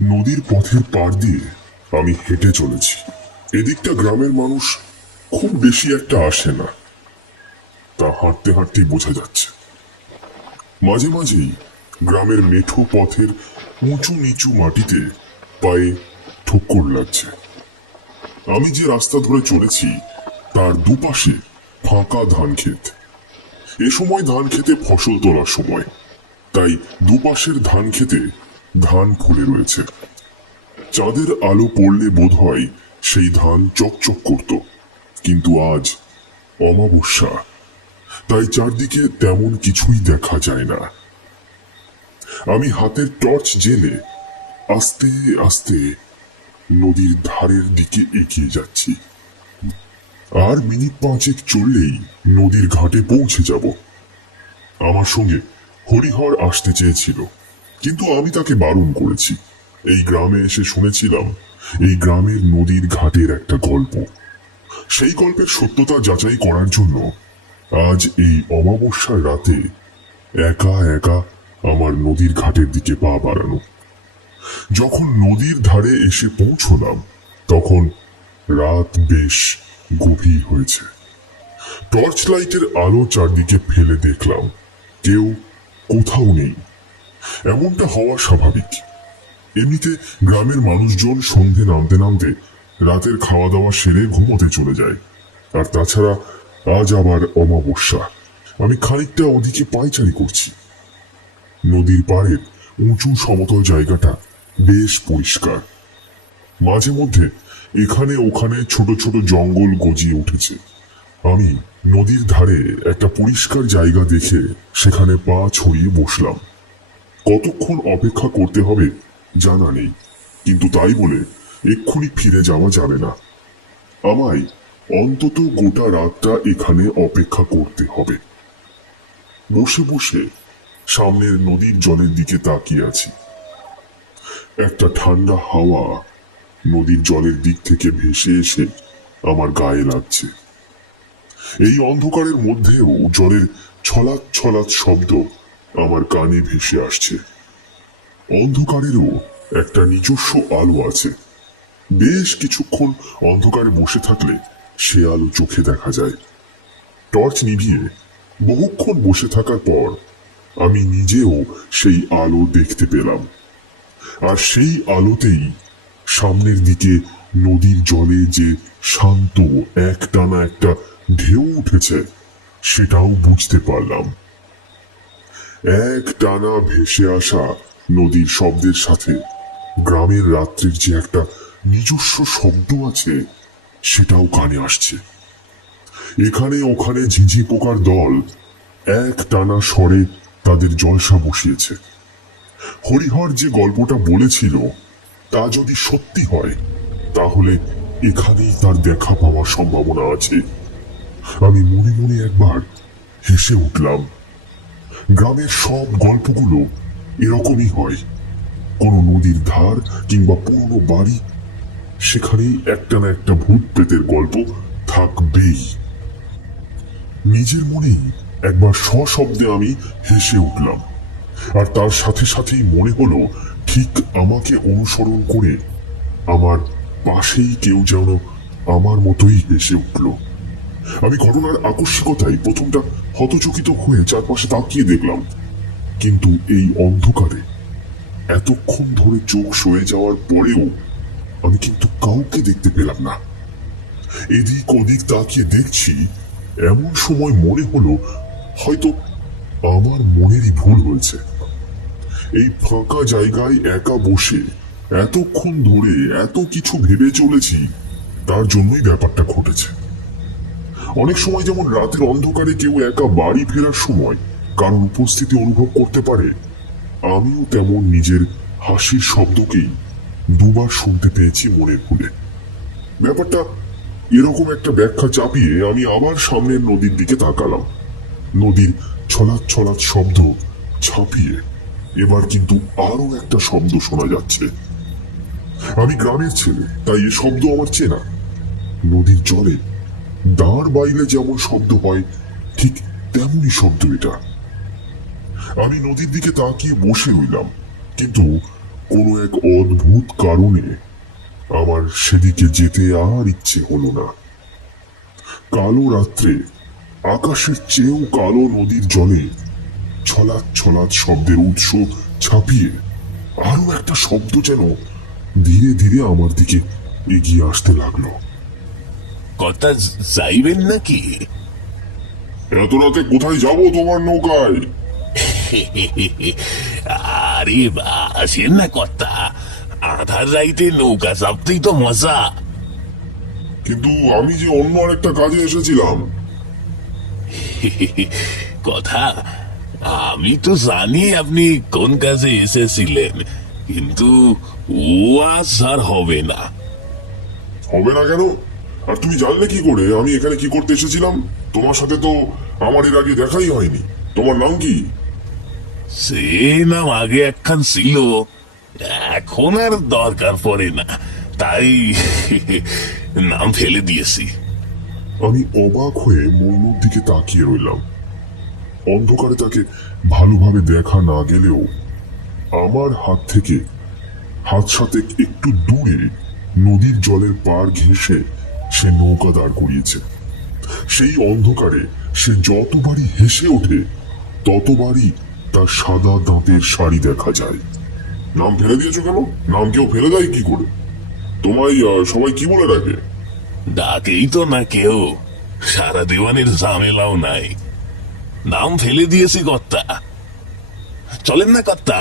নদীর পথের পাড় দিয়ে আমি হেঁটে চলেছি। এদিকটা গ্রামের মানুষ খুব বেশি একটা আসে না, তা হাঁটতে হাঁটতেই বোঝা যাচ্ছে। মাঝে মাঝেই গ্রামের মেঠো পথের উঁচু নিচু মাটিতে পায়ে ঠোক্কর লাগছে। আমি যে রাস্তা ধরে চলেছি তার দুপাশে ফাঁকা ধান ক্ষেত। এ সময় ধান খেতে ফসল তোলার সময়, তাই দুপাশের ধান খেতে ধান ফুলে রয়েছে। চাঁদের আলো পড়লে বোধ হয় সেই ধান চকচক করত, কিন্তু আজ অমাবস্যা, তাই চারদিকে তেমন কিছুই দেখা যায় না। আমি হাতের টর্চ জেলে আস্তে আস্তে নদীর ধারের দিকে এগিয়ে যাচ্ছি। আর মিনিট পাঁচেক চললেই নদীর ঘাটে পৌঁছে যাব। আমার সঙ্গে হরিহর আসতে চেয়েছিল, কিন্তু আমি তাকে বারণ করেছি। এই গ্রামে এসে শুনেছিলাম এই গ্রামের নদীর ঘাটের একটা গল্প। সেই গল্পের সত্যতা যাচাই করার জন্য আজ এই অমাবস্যার রাতে একা একা আমার নদীর ঘাটের দিকে পা বাড়ানো। যখন নদীর ধারে এসে পৌঁছলাম তখন রাত বেশ গভীর হয়েছে। টর্চ লাইটের আলো চারদিকে ফেলে দেখলাম কেউ কোথাও নেই। এমনটা হওয়া স্বাভাবিক। এমনিতে গ্রামের মানুষজন সন্ধে নামতে নামতে রাতের খাওয়া দাওয়া সেরে ঘুমোতে চলে যায়। আর তাছাড়া আজ আবার অমাবস্যা। আমি খানিকটা ওদিকে পায়চারি করছি। নদীর পাড়ের উঁচু সমতল জায়গাটা বেশ পরিষ্কার। মাঝে মধ্যে এখানে ওখানে ছোট ছোট জঙ্গল গজিয়ে উঠেছে। আমি নদীর ধারে একটা পরিষ্কার জায়গা দেখে সেখানে পা ছড়িয়ে বসলাম। কতক্ষণ অপেক্ষা করতে হবে জানা নেই, কিন্তু তাই বলে এক্ষুনি ফিরে যাওয়া যাবে না। আমায় অন্তত গোটা রাতটা এখানে অপেক্ষা করতে হবে। বসে বসে সামনের নদীর জলের দিকে তাকিয়ে আছি। একটা ঠান্ডা হাওয়া নদীর জলের দিক থেকে ভেসে এসে আমার গায়ে লাগছে। এই অন্ধকারের মধ্যেও জলের ছলাৎ ছলাৎ শব্দ আমার কানে ভেসে আসছে। অন্ধকারেরও একটা নিজস্ব আলো আছে। বেশ কিছুক্ষণ অন্ধকারে বসে থাকলে সে আলো চোখে দেখা যায়। টর্চ নিভিয়ে বহুক্ষণ বসে থাকার পর আমি নিজেও সেই আলো দেখতে পেলাম। আর সেই আলোতেই সামনের দিকে নদীর জলে যে শান্ত একটানা একটা ঢেউ উঠেছে সেটাও বুঝতে পারলাম। এক টানা ভেসে আসা নদীর শব্দের সাথে গ্রামের রাত্রির যে একটা নিজস্ব শব্দ আছে সেটাও কানে আসছে। এখানে ওখানে ঝিঝি পোকার দল এক টানা স্বরে তাদের জলসা বসিয়েছে। হরিহর যে গল্পটা বলেছিল তা যদি সত্যি হয় তাহলে এখানেই তার দেখা পাওয়ার সম্ভাবনা আছে। আমি মনে মনে একবার হেসে উঠলাম। গ্রামের সব গল্পগুলো এরকমই হয়। কোনো নদীর ধার কিংবা পুরনো বাড়ি, সেখানেই একটা না একটা ভূত প্রেতের গল্প থাকবেই। নিজের মনেই একবার সশব্দে আমি হেসে উঠলাম। আর তার সাথে সাথেই মনে হলো ঠিক আমাকে অনুসরণ করে আমার পাশেই কেউ যেন আমার মতোই হেসে উঠল। আমি ঘটনার আকস্মিকতায় প্রথমটা হতচকিত হয়ে চারপাশে তাকিয়ে দেখলাম, কিন্তু এই অন্ধকারে এতক্ষণ ধরে চোখ সয়ে যাওয়ার পরেও আমি কিন্তু কাউকে দেখতে পেলাম না। এদিক ওদিক তাকিয়ে দেখছি, এমন সময় মনে হলো হয়তো আমার মনেরই ভুল হয়েছে। এই ফাঁকা জায়গায় একা বসে এতক্ষণ ধরে এত কিছু ভেবে চলেছি, তার জন্যই ব্যাপারটা ঘটেছে। অনেক সময় যেমন রাতের অন্ধকারে কেউ একা বাড়ি ফেরার সময় কারোর উপস্থিতি অনুভব করতে পারে, আমিও তেমন নিজের হাসির শব্দকেই দুবার শুনতে পেয়েছি মনে ভুলে। ব্যাপারটা এরকম একটা ব্যাখ্যা চাপিয়ে আমি আবার সামনের নদীর দিকে তাকালাম। নদীর ছলাৎ ছলাৎ শব্দ ছাপিয়ে এবার কিন্তু আরো একটা শব্দ শোনা যাচ্ছে। আমি গ্রামের ছেলে, তাই এ শব্দ আমার চেনা। নদীর জলে দাঁড় বাইলে যেমন শব্দ হয় ঠিক তেমনই শব্দ এটা। আমি নদীর দিকে তাকিয়ে বসে রইলাম, কিন্তু কোনো এক অদ্ভুত কারণে আমার সেদিকে যেতে আর ইচ্ছে হলো না। কালো রাত্রে আকাশের চেয়েও কালো নদীর জলে ছলাৎ ছলাৎ শব্দের উৎস ছাপিয়ে আরো একটা শব্দ যেন ধীরে ধীরে আমার দিকে এগিয়ে আসতে লাগলো। কথা যাইবেন নাকি? এত রাতে কোথায় যাব তোমার নৌকায়? আরে আসেন না কথা, আধার রাইতে নৌকা চাপতেই তো মজা। কিন্তু আমি যে অন্য আরেকটা কাজে এসেছিলাম। কথা, আমি তো জানি আপনি কোন কাজে এসেছিলেন, কিন্তু ও আজ আর হবে না। হবে না কেন? আর তুমি জানলে কি করে আমি এখানে কি করতে এসেছিলাম? তোমার সাথে তো আমার এর আগে দেখাই হয়নি। তোমার নাম কি? সে নাম আগে একখান ছিল, এখন আর দরকার পড়ে না, তাই নাম ফেলে দিয়েছি। আমি অবাক হয়ে মৌনুর দিকে তাকিয়ে রইলাম। অন্ধকারে তাকে ভালোভাবে দেখা না গেলেও আমার হাত থেকে হাত সাথে একটু দূরে নদীর জলের পাড় ঘেঁষে সে নৌকা দাঁড় করিয়েছে। সেই অন্ধকারে সে যতবারই হেসে ওঠে ততবারই তার সাদা দাঁতের শাড়ি দেখা যায়। নাম ফেলে দিয়েছো কেন? নাম কেউ ফেলে দেয় কি করে? তোমায় সবাই কি বলে ডাকে? ডাকেই তো না কেউ, সারা দেওয়ানের ঝামেলাও নাই, নাম ফেলে দিয়েছি কর্তা। চলেন না কর্তা,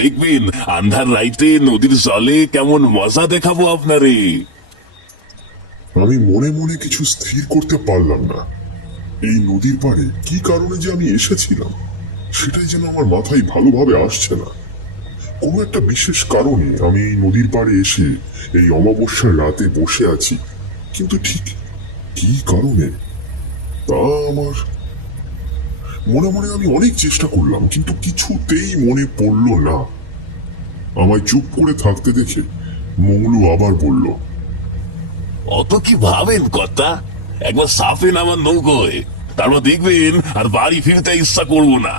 দেখবেন আন্ধার রাইতে নদীর জলে কেমন মজা দেখাবো আপনারে। আমি মনে মনে কিছু স্থির করতে পারলাম না। এই নদীর পাড়ে কি কারণে যে আমি এসেছিলাম সেটাই যেন আমার মাথায় ভালোভাবে আসছে না। কোনো একটা বিশেষ কারণে আমি এই নদীর পাড়ে এসে এই অমাবস্যার রাতে বসে আছি, কিন্তু ঠিক কি কারণে তা আমার মনে মনে আমি অনেক চেষ্টা করলাম, কিন্তু কিছুতেই মনে পড়ল না। আমায় চুপ করে থাকতে দেখে মঙ্গলু আবার বলল, অত কি ভাবেন কর্তা, একবার সাফেন আমার নৌকোয়, তারপর দেখবেন আর বাড়ি ফিরতে ইচ্ছা করবো না।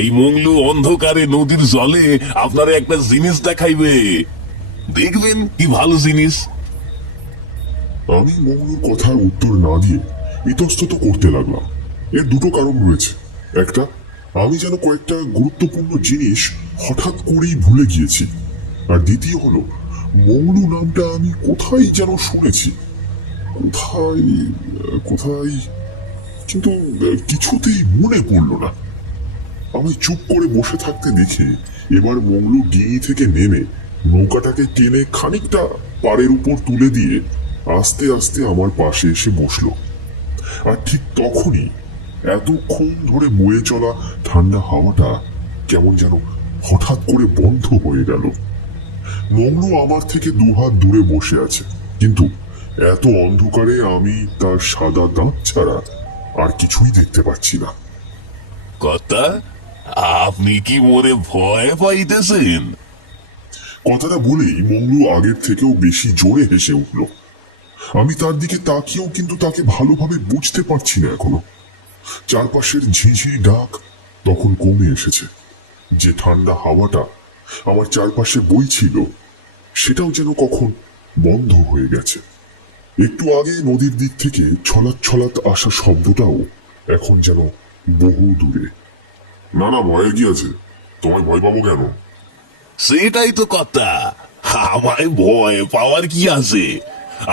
এই মংলু অন্ধকারে নদীর জলে আপনার একটা জিনিস দেখাইবে, দেখবেন কি ভালো জিনিস। আমি মঙ্গলুর কথার উত্তর না দিয়ে ইতস্তত করতে লাগলাম। এর দুটো কারণ রয়েছে। একটা, আমি যেন কয়েকটা গুরুত্বপূর্ণ জিনিস হঠাৎ করেই ভুলে গিয়েছি। আর দ্বিতীয় হলো, মঙ্গলু নামটা আমি কোথায় যেন শুনেছি। কোথায় কোথায় কিন্তু কিছুতেই মনে পড়ল না। আমি চুপ করে বসে থাকতে দেখে এবার মঙ্গলু ডিঙি থেকে নেমে নৌকাটাকে টেনে খানিকটা পাড়ের উপর তুলে দিয়ে আস্তে আস্তে আমার পাশে এসে বসলো। আর ঠিক তখনই এতক্ষণ ধরে বয়ে চলা ঠান্ডা হাওয়াটা কেমন যেন হঠাৎ করে বন্ধ হয়ে গেল। মঙ্গলু আমার থেকে দুহাত দূরে বসে আছে, কিন্তু এত অন্ধকারে আমি তার সাদা দাঁত ছাড়া আর কিছুই দেখতে পাচ্ছি না। কর্তা, আপনি কি মনে ভয় পাইতেছেন? কথাটা বলেই মঙ্গলু আগের থেকেও বেশি জোরে হেসে উঠল। আমি তার দিকে তাকিয়েও কিন্তু তাকে ভালোভাবে বুঝতে পারছি না এখনো। চারপাশের ঝিঝির ডাক তখন কমে এসেছে। যে ঠান্ডা হাওয়াটা আমার চারপাশে বইছিল সেটাও যেন কখন বন্ধ হয়ে গেছে। একটু আগে নদীর দিক থেকে ছলাৎ ছলাৎ আসা শব্দটাও এখন যেন বহু দূরে। না না, ভয়ের কি আছে? তোমায় ভয় পাবো কেন? সেটাই তো কথা, আমায় ভয় পাওয়ার কি আছে?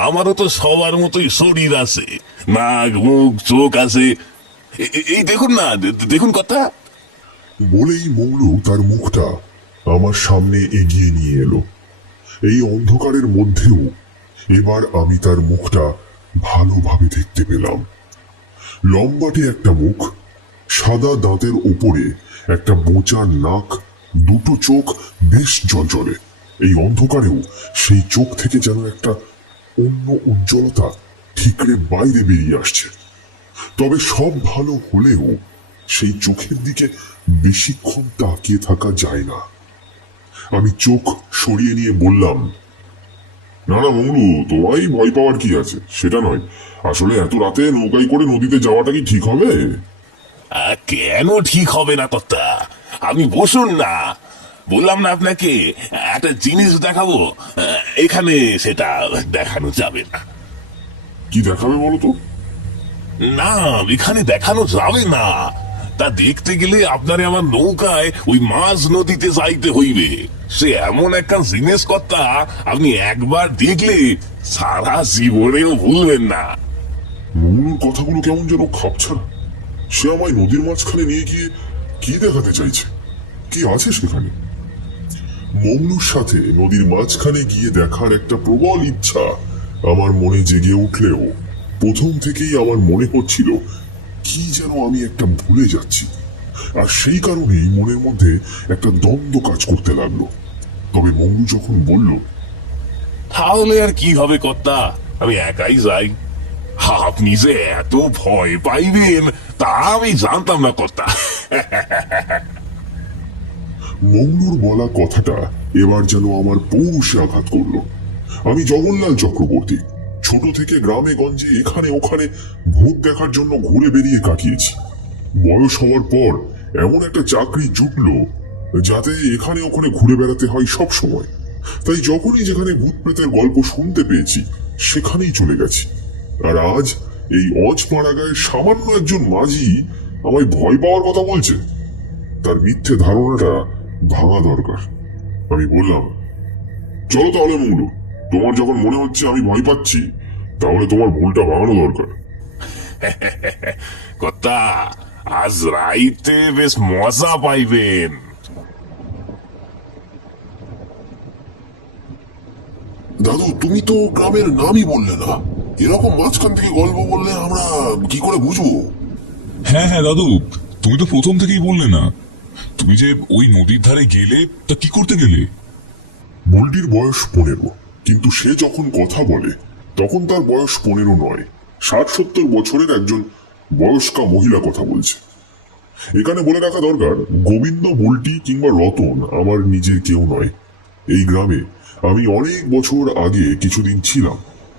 আমারও তো সবার মতোই শরীর আছে, নাক মুখ চোখ আছে। এই দেখুন না, দেখুন কথা। বলেই মৌলু তার মুখটা আমার সামনে এগিয়ে নিয়ে এলো। এই অন্ধকারের মধ্যেও এবার আমি তার মুখটা ভালোভাবে দেখতে পেলাম। লম্বাটে একটা মুখ, সাদা দাঁতের উপরে একটা বোঁচার নাক, দুটো চোখ বেশ জ্বলজ্বলে। এই অন্ধকারেও সেই চোখ থেকে যেন একটা অন্য উজ্জ্বলতা ঠিকরে বাইরে বেরিয়ে আসছে। তবে সব ভালো হলেও সেই চোখের দিকে বেশিক্ষণ তাকিয়ে থাকা যায় না। আমি চোখ সরিয়ে নিয়ে বললাম, না না মঙ্গলু, তোমায় ভয় পাওয়ার কি আছে সেটা নয়। আসলে এত রাতে নৌকায় করে নদীতে যাওয়াটা কি ঠিক হবে? কেন ঠিক হবে না কর্তা, আপনি বসুন না, বললাম না আপনাকে একটা জিনিস দেখাবো, এখানে সেটা দেখানো যাবে না। কি দেখাবে বলো তো? না, এখানে দেখানো যাবে না। তা দেখতে গেলে আপনারে আমার নৌকায় ওই মাঝ নদীতে যাইতে হইবে। সে এমন একটা জিনিস কর্তা, আপনি একবার দেখলে সারা জীবনেও ভুলবেন না। মঙ্গলুর কথাগুলো কেমন যেন খাপছে না। সে আমায় নদীর মাঝখানে নিয়ে গিয়ে কি দেখাতে চাইছে? কি আছে সেখানে? মঙ্গলুর সাথে নদীর মাঝখানে গিয়ে দেখার একটা প্রবল ইচ্ছা আমার মনে জেগে উঠলেও প্রথম থেকেই আমার মনে হচ্ছিল কি যেন আমি একটা ভুলে যাচ্ছি। আর সেই কারণেই মনের মধ্যে একটা দ্বন্দ্ব কাজ করতে লাগলো। তবে মঙ্গলু যখন বলল, তাহলে আর কি হবে কর্তা, আমি একাই যাই। আপনি যে এত ভয় পাইবেন তা আমি জানতাম না কর্তা। মঙ্গলুর বলা কথাটা এবার যেন আমার পৌষে আঘাত করলো। আমি জগন্লাল চক্রবর্তী ছোট থেকে গ্রামে গঞ্জে এখানে ওখানে ভূত দেখার জন্য ঘুরে বেরিয়ে কাটিয়েছি। বয়স হওয়ার পর এমন একটা চাকরি জুটলো যাতে এখানে ওখানে ঘুরে বেড়াতে হয় সব সময়। তাই যখনই যেখানে ভূত প্রেতের গল্প শুনতে পেয়েছি সেখানেই চলে গেছি। আর আজ এই অজপাড়া গায়ে সামান্য একজন মাঝি আমায় ভয় পাওয়ার কথা বলছে। তার মিথ্যে ধারণাটা ভাঙা দরকার। আমি বললাম, চলো তাহলে মঙ্গলু, তোমার যখন মনে হচ্ছে আমি ভয় পাচ্ছি তাহলে তোমার ভুলটা ভাঙানো দরকার। কর্তা, আজ রাইতে বেশ মজা পাইবেন। দাদু, তুমি তো গ্রামের নামই বললে না। এরকম মাঝখান থেকে গল্প বললে আমরা কি করে বুঝবো? হ্যাঁ হ্যাঁ দাদু, তুমি তো প্রথম থেকেই বললে না। তুমি যে ওই নদীর ধারে গেলে, তা কি করতে গেলে? বুলটির বয়স 15, কিন্তু সে যখন কথা বলে তখন তার বয়স 15 নয়, 60-70 বছরের একজন বয়স্কা মহিলা কথা বলছে। এখানে বলে রাখা দরকার, গোবিন্দ, বুলটি কিংবা রতন আমার নিজের কেউ নয়। এই গ্রামে আমি অনেক বছর আগে কিছুদিন ছিলাম।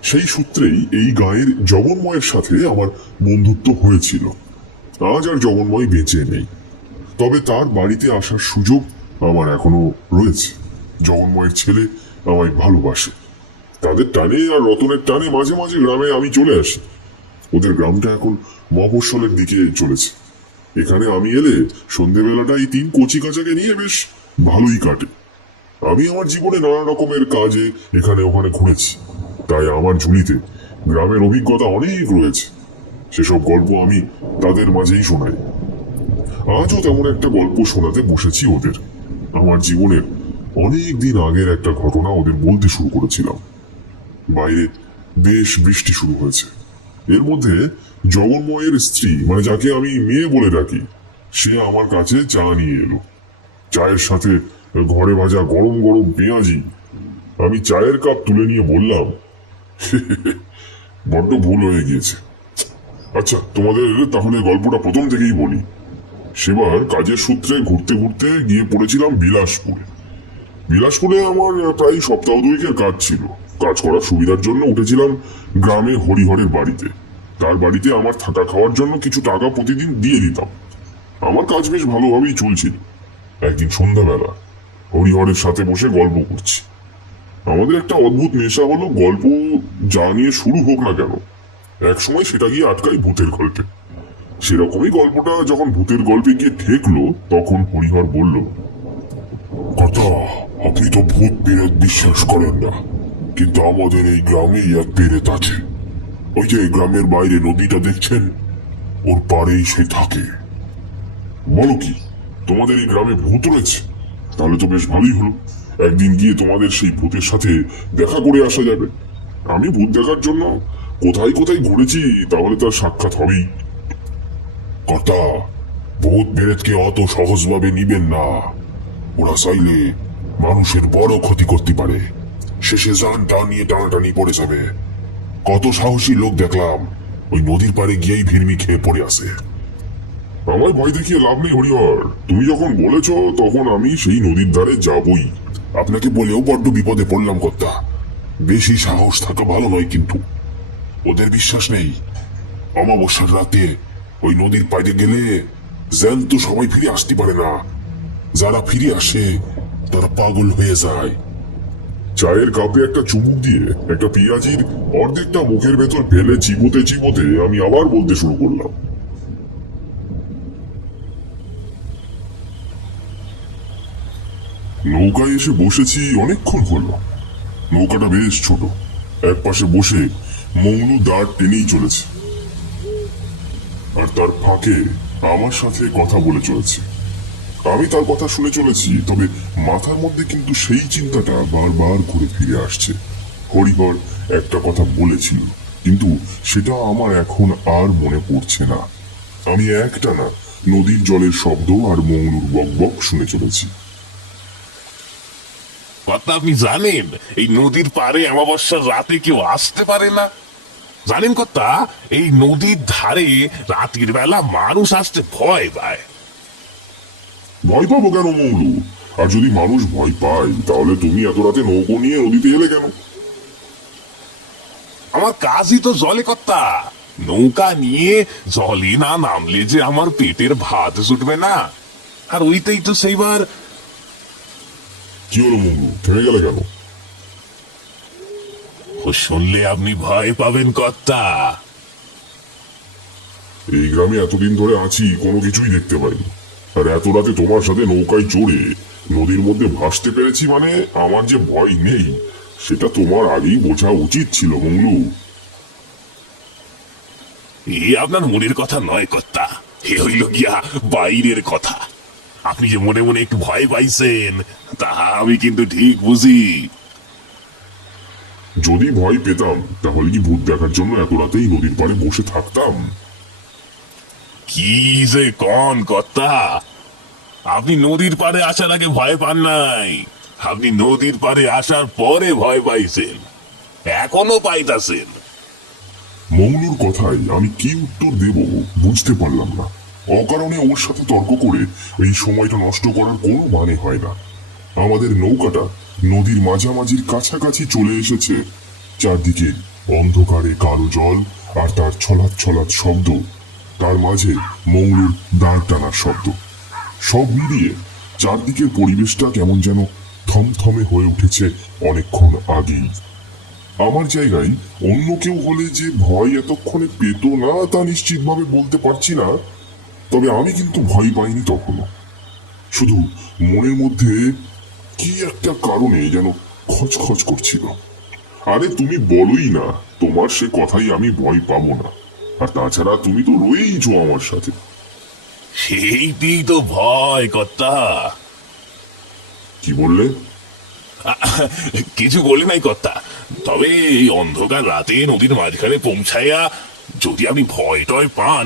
সেই সূত্রেই এই গাঁয়ের জগন্ময়ের সাথে আমার বন্ধুত্ব হয়েছিল। আজ আর জগন্ময় বেঁচে নেই, তবে তার বাড়িতে আসার সুযোগ আমার এখনো রয়েছে। জগন্ময়ের ছেলে আমায় ভালোবাসে। তাদের টানে আর রতনের টানে মাঝে মাঝে গ্রামে আমি চলে আসি। ওদের গ্রামটা এখন মফস্বলের দিকে চলেছে। এখানে আমি এলে সন্ধেবেলাটা এই 3 কচি কাচাকে নিয়ে বেশ ভালোই কাটে। আমি আমার জীবনে নানা রকমের কাজে এখানে ওখানে ঘুরেছি, তাই আমার ঝুলিতে গ্রামের অভিজ্ঞতা অনেক রয়েছে। সেসব গল্প আমি তাদের মাঝেই শোনাই। আজও তেমন একটা গল্প শোনাতে বসেছি ওদের। আমার জীবনের অনেক দিন আগের একটা ঘটনা ওদের বলতে শুরু করেছিলাম। বাইরে বেশ বৃষ্টি শুরু হয়েছে। এর মধ্যে জগন্ময়ের স্ত্রী, মানে যাকে আমি মেয়ে বলে ডাকি, সে আমার কাছে চা নিয়ে এলো। চায়ের সাথে ঘরে ভাজা গরম গরম পেঁয়াজি। আমি চায়ের কাপ তুলে নিয়ে বললাম, বড্ড ভুল হয়ে গিয়েছে। আচ্ছা, তোমাদের তাহলে গল্পটা প্রথম থেকেই বলি। সেবার কাজের সূত্রে ঘুরতে ঘুরতে গিয়ে পড়েছিলাম বিলাসপুরে। বিলাসপুরে আমার প্রায় সপ্তাহ 2 কাজ ছিল। কাজ করার সুবিধার জন্য উঠেছিলাম গ্রামে হরিহরের বাড়িতে। তার বাড়িতে আমার থাকা খাওয়ার জন্য কিছু টাকা প্রতিদিন দিয়ে দিতাম। আমার কাজ বেশ ভালোভাবেই চলছিল। একদিন সন্ধ্যাবেলা হরিহরের সাথে বসে গল্প করছি। আমাদের একটা অদ্ভুত নেশা হলো, গল্প যা নিয়ে শুরু হোক না কেন একসময় সেটা গিয়ে আটকাই ভূতের গল্পে। সেরকমই গল্পটা যখন ভূতের গল্পে গিয়ে ঠেকলো তখন হরিহর বলল, কথা, আপনি তো ভূত পেরেত বিশ্বাস করেন না, কিন্তু আমাদের এই গ্রামেই এক পেরেত আছে। ওই যে গ্রামের বাইরে নদীটা দেখছেন, ওর পাড়েই সে থাকে। বলো কি, তোমাদের এই গ্রামে ভূত রয়েছে? তাহলে তো বেশ ভালোই হলো। একদিন গিয়ে তোমাদের সেই ভূতের সাথে দেখা করে আসা যাবে। আমি ভূত দেখার জন্য কোথায় কোথায় ঘুরেছি, তাহলে তার সাক্ষাৎ হবেই। কর্তা, ভূত পেরেতকে অত সহজভাবে নিবেন না। ওরা চাইলে মানুষের বড় ক্ষতি করতে পারে। শেষে জানটা নিয়ে টানাটানি পড়ে যাবে। কত সাহসী লোক দেখলাম ওই নদীর পাড়ে গিয়েই ভিড়মি খেয়ে পড়ে আসে। আমায় ভয় দেখিয়ে লাভ নেই হরিহর। তুমি যখন বলেছ তখন আমি সেই নদীর ধারে যাবই। আপনাকে বলেও বড্ড বিপদে পড়লাম কর্তা। বেশি সাহস থাকা ভালো নয়, কিন্তু ওদের বিশ্বাস নেই। অমাবস্যার রাতে ওই নদীর পাড়ে গেলে জ্যান্ত সবাই ফিরে আসতে পারে না। যারা ফিরে আসে তারা পাগল হয়ে যায়। চায়ের কাপে একটা চুমুক দিয়ে একটা পেঁয়াজির অর্ধেকটা মুখের ভেতর ফেলে চিবোতে চিবোতে আমি আবার বলতে শুরু করলাম। নৌকায় এসে বসেছি অনেকক্ষণ হলো। নৌকাটা বেশ ছোট, এক পাশে বসে মংলু দাঁড় টেনেই চলেছে, আর তার ফাঁকে আমার সাথে কথা বলে চলেছে। আমি তার কথা শুনে চলেছি, তবে মাথার মধ্যে কিন্তু সেই চিন্তাটা বারবার ঘুরে ফিরে আসছে। হরিহর একটা কথা বলেছিল, কিন্তু সেটা আমার এখন আর মনে পড়ছে না। আমি একটানা নদীর জলের শব্দ আর মংলুর বকবক শুনে চলেছি। কথা আপনি জানেন এই নদীর পাড়ে অমাবস্যার রাতে কেউ আসতে পারে না? জানেন কথা, এই নদীর ধারে রাতের বেলা মানুষ আসতে ভয় পায়। ভয় পাবো কেন মংলু? আর যদি মানুষ ভয় পায়, তাহলে তুমি এত রাতে নৌকো নিয়ে নদীতে এলে কেন? আমার কাজই তো জলে কর্তা। নৌকা নিয়ে জলে না নামলে যে আমার পেটের ভাত জুটবে না। আর ওইটাই তো সেইবার। কি হলো মংলু, থেমে গেলে কেন? ও শুনলে আপনি ভয় পাবেন কর্তা। এই গ্রামে এতদিন ধরে আছি, কোনো কিছুই দেখতে পাইনি। আর এত রাতে তোমার সাথে নৌকায় চড়ে নদীর মধ্যে ভাসতে পেরেছি, মানে আমার যে ভয় নেই সেটা তোমার আগেই বোঝা উচিত ছিল মংলু। এই আপনার মনের কথা নয় কর্তা, এ হইল গিয়া বাইরের কথা। আপনি যে মনে মনে একটু ভয় পাইছেন, তাহা আমি কিন্তু ঠিক বুঝি। যদি ভয় পেতাম, তাহলে কি ভূত দেখার জন্য এত রাতেই নদীর পাড়ে বসে থাকতাম? কি যে কন কর্তা, আপনি নদীর পাড়ে আসার আগে ভয় পান নাই, আপনি নদীর পাড়ে আসার পরে ভয় পাইছেন, এখনো পাইতাছেন। মংলুর কথায় আমি কি উত্তর দেব বুঝতে পারলাম না। অকারণে ওর সাথে তর্ক করে এই সময়টা নষ্ট করার কোনো মানে হয় না। আমাদের নৌকাটা নদীর মাঝামাঝির কাছাকাছি চলে এসেছে। চারদিকে অন্ধকারে কালো জল আর তার ছলাৎ ছলাৎ শব্দ, তার মাঝে মংলুর দাঁড় টানার শব্দ। সব মিলিয়ে চারদিকের পরিবেশটা কেমন যেন থমথমে হয়ে উঠেছে অনেকক্ষণ আগেই। আমার জায়গায় অন্য কেউ হলে যে ভয় এতক্ষণে পেত না তা নিশ্চিতভাবে বলতে পারছি না, তবে আমি কিন্তু ভয় পাইনি তখনও। শুধু মনের মধ্যে কি একটা কারণে যেন খচখচ করছিল। আরে তুমি বলোই না, তোমার সে কথাই আমি ভয় পাবো না। আর তাছাড়া তুমি তো রয়েইছো আমার সাথে। সেইটি তো ভয় কর্তা। কি বললে? কিছু বলি নাই কর্তা, তবে এই অন্ধকার রাতে নদীর মাঝখানে পৌঁছাইয়া যদি আপনি ভয় টয় পান,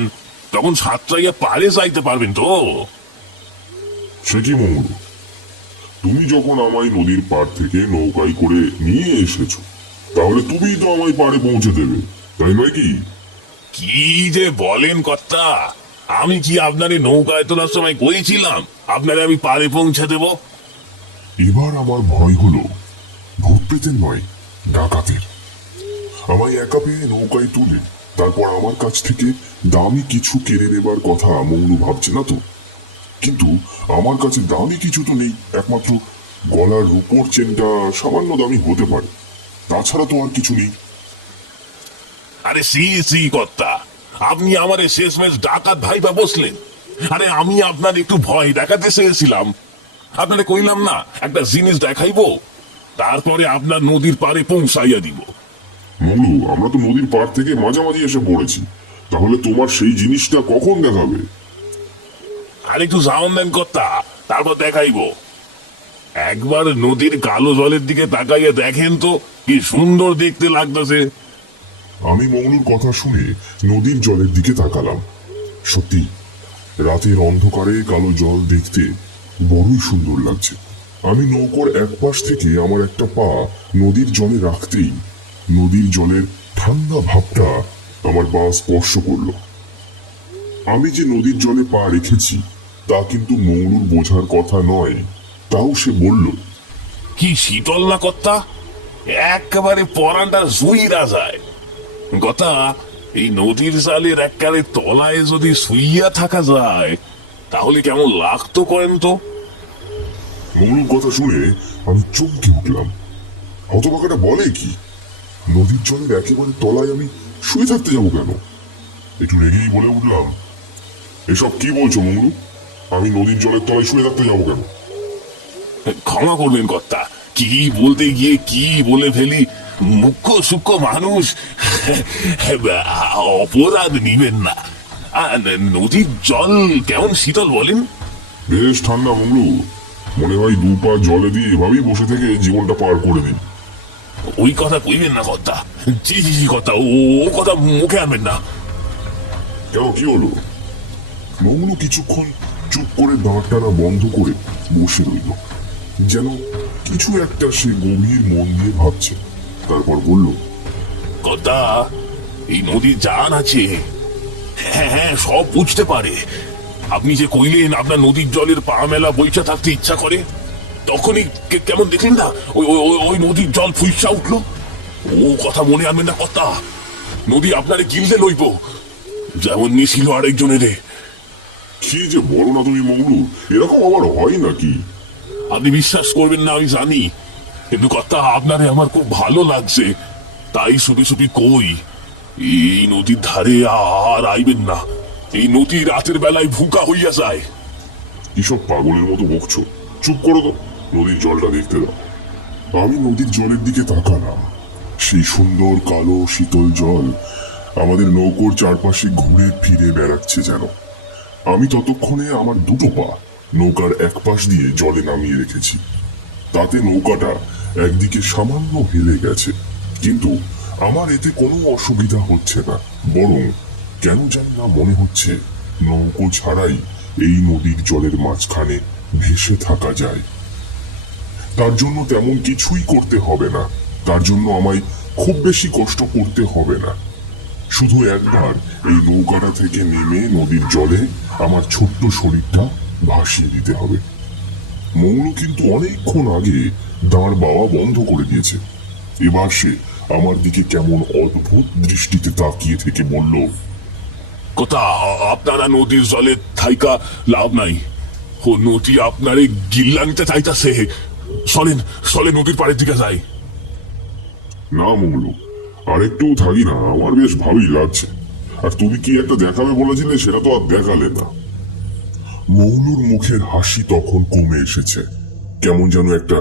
তখন সাঁতরাইয়া পারে যাইতে পারবেন তো? সে কি মঙ্গল, তুমি যখন আমায় নদীর পাড় থেকে নৌকায় করে নিয়ে এসেছো, তাহলে তুমিই তো আমায় পাড়ে পৌঁছে দেবে, তাই নয় কি? কি যে বলেন কর্তা, আমি কি আপনার এই নৌকায় তোলার সময় করেছিলাম আপনারে আমি পারে পৌঁছে দেব? এবার আমার ভয় হলো ভূত প্রেতের নয়, ডাকাতের। আমায় একা পেয়ে নৌকায় তুলে তারপর আমার কাছ থেকে দামি কিছু কেড়ে নেবার কথা মংলু ভাবছে না তো? কিন্তু আমার কাছে দামি কিছু তো নেই, একমাত্র গলার রূপোর চেনটা সামান্য দামি হতে পারে, তাছাড়া তো আর কিছু নেই। আরে সি সি কর্তা, আপনি আমারে শেষমেশ ডাকাত ভাইবা বসলেন। আরে আমি আপনার একটু ভয় দেখাতে চেয়েছিলাম। আপনারে কইলাম না একটা জিনিস দেখাইবো, তারপরে আপনার নদীর পাড়ে পৌঁছাইয়া দিব। মংলু, আমরা তো নদীর পাড় থেকে মাঝামাঝি এসে পড়েছি, তাহলে তোমার সেই জিনিসটা কখন দেখাবে? আর একটু সাউন্ড দেন কর্তা, তারপর দেখাইবো। একবার নদীর কালো জলের দিকে তাকাইয়া দেখেন তো কি সুন্দর দেখতে লাগতেছে। আমি মংলুর কথা শুনে নদীর জলের দিকে তাকালাম। সত্যি রাতের অন্ধকারে কালো জল দেখতে বড়ই সুন্দর লাগছে। আমি নৌকোর এক পাশ থেকে আমার একটা পা নদীর জলে রাখতেই নদীর জলের ঠান্ডা ভাবটা আমার পা স্পর্শ করলো। আমি যে নদীর জলে পা রেখেছি তা কিন্তু মংলুর বোঝার কথা নয়, তাও সে বলল, কি শীতল না কর্তা, একেবারে পরানটা জুইরা যায়। কথা, এই নদীর জালের একবারে তলায় যদি শুইয়া থাকা যায়, তাহলে কেমন লাগতো করেন তো? মৌলুর কথা শুনে আমি চমকে উঠলাম। হতভাগাটা বলে কি, নদীর জলের একেবারে তলায় আমি শুয়ে থাকতে যাবো কেন? একটু রেগেই বলে উঠলাম, এসব কি বলছো মৌলু? আমি নদীর জলের তলায় শুয়ে থাকতে যাবো কেন? ক্ষমা করবেন কর্তা, কি বলতে গিয়ে কি বলে ফেলি। মুখ্য সূক্ষ্ম মানুষ, অপরাধ নিবেন না। নদীর জল কেমন শীতল বলেন? বেশ ঠান্ডা মৌলু, মনে হয় 2 পা জলে দিয়ে এভাবেই বসে থেকে জীবনটা পার করে দিন। ওই কথা কইবেন না কর্তা, জি জি জি কর্তা, ও ও কথা মুখে আনবেন না। কেন, কি হলো? মৌলু কিছুক্ষণ চুপ করে দাঁড় টানা বন্ধ করে বসে রইল, যেন কিছু একটা সে গভীর মন দিয়ে ভাবছে। তারপর বলল, কর্তা, এই নদীর জান আছে। হ্যাঁ হ্যাঁ, সব বুঝতে পারে। আপনি যে কইলেন আপনার নদীর জলের পা মেলা বইচা থাকতে ইচ্ছা করে, তখনই কেমন দেখলেন না ওই ওই ওই- ওই নদীর জল ফুইসা উঠলো। ও কথা মনে আনবেন না কর্তা, নদী আপনারে গিলতে লইব, যেমন নিছিল আরেকজনের। কি যে বলো না তুমি মৌলু, এরকম আবার হয় নাকি? আপনি বিশ্বাস করবেন না আমি জানি, কিন্তু কর্তা আপনারে আমার খুব ভালো লাগছে, তাই শুধু শুধু কই, এই নদীর ধারে আর আইবেন না। এই নদী রাতের বেলায় ভুকা হইয়া যায়। কিসব পাগলের মতো বকছো, চুপ করো তো, নদীর জলটা দেখতে দাও। আমি নদীর জলের দিকে তাকালাম। সেই সুন্দর কালো শীতল জল আমাদের নৌকোর চারপাশে ঘুরে ফিরে বেড়াচ্ছে যেন। আমি ততক্ষণে আমার 2 পা নৌকার এক পাশ দিয়ে জলে নামিয়ে রেখেছি। তাতে নৌকাটা একদিকে সামান্য হেলে গেছে, কিন্তু আমার এতে কোনো অসুবিধা হচ্ছে না। বরং কেন জানি না মনে হচ্ছে নৌকো ছাড়াই এই নদীর জলের মাঝখানে ভেসে থাকা যায়। তার জন্য তেমন কিছুই করতে হবে না, তার জন্য আমায় খুব বেশি কষ্ট করতে হবে না। শুধু একবার এই নৌকাটা থেকে নেমে নদীর জলে আমার ছোট্ট শরীরটা ভাসিয়ে দিতে হবে। মৌলু কিন্তু অনেকক্ষণ আগে দাঁড় বাওয়া বন্ধ করে দিয়েছে। এবার সে আমার দিকে কেমন অদ্ভুত দৃষ্টিতে তাকিয়ে থেকে বলল, কথা, আপনারা নদীর জলে থাইকা লাভ নাই, ও নদী আপনারে গিল্লা নিতে চাইতাছে। চলেন চলেন, নদীর পাড়ের দিকে যাই। না মৌলু, আর একটু থাকি না, আমার বেশ ভালোই লাগছে। আর তুমি কি একটা দেখাবে বলেছিলে, সেটা তো আর দেখালে না। মৌলুর মুখের হাসি তখন কমে এসেছে, কেমন যেন একটা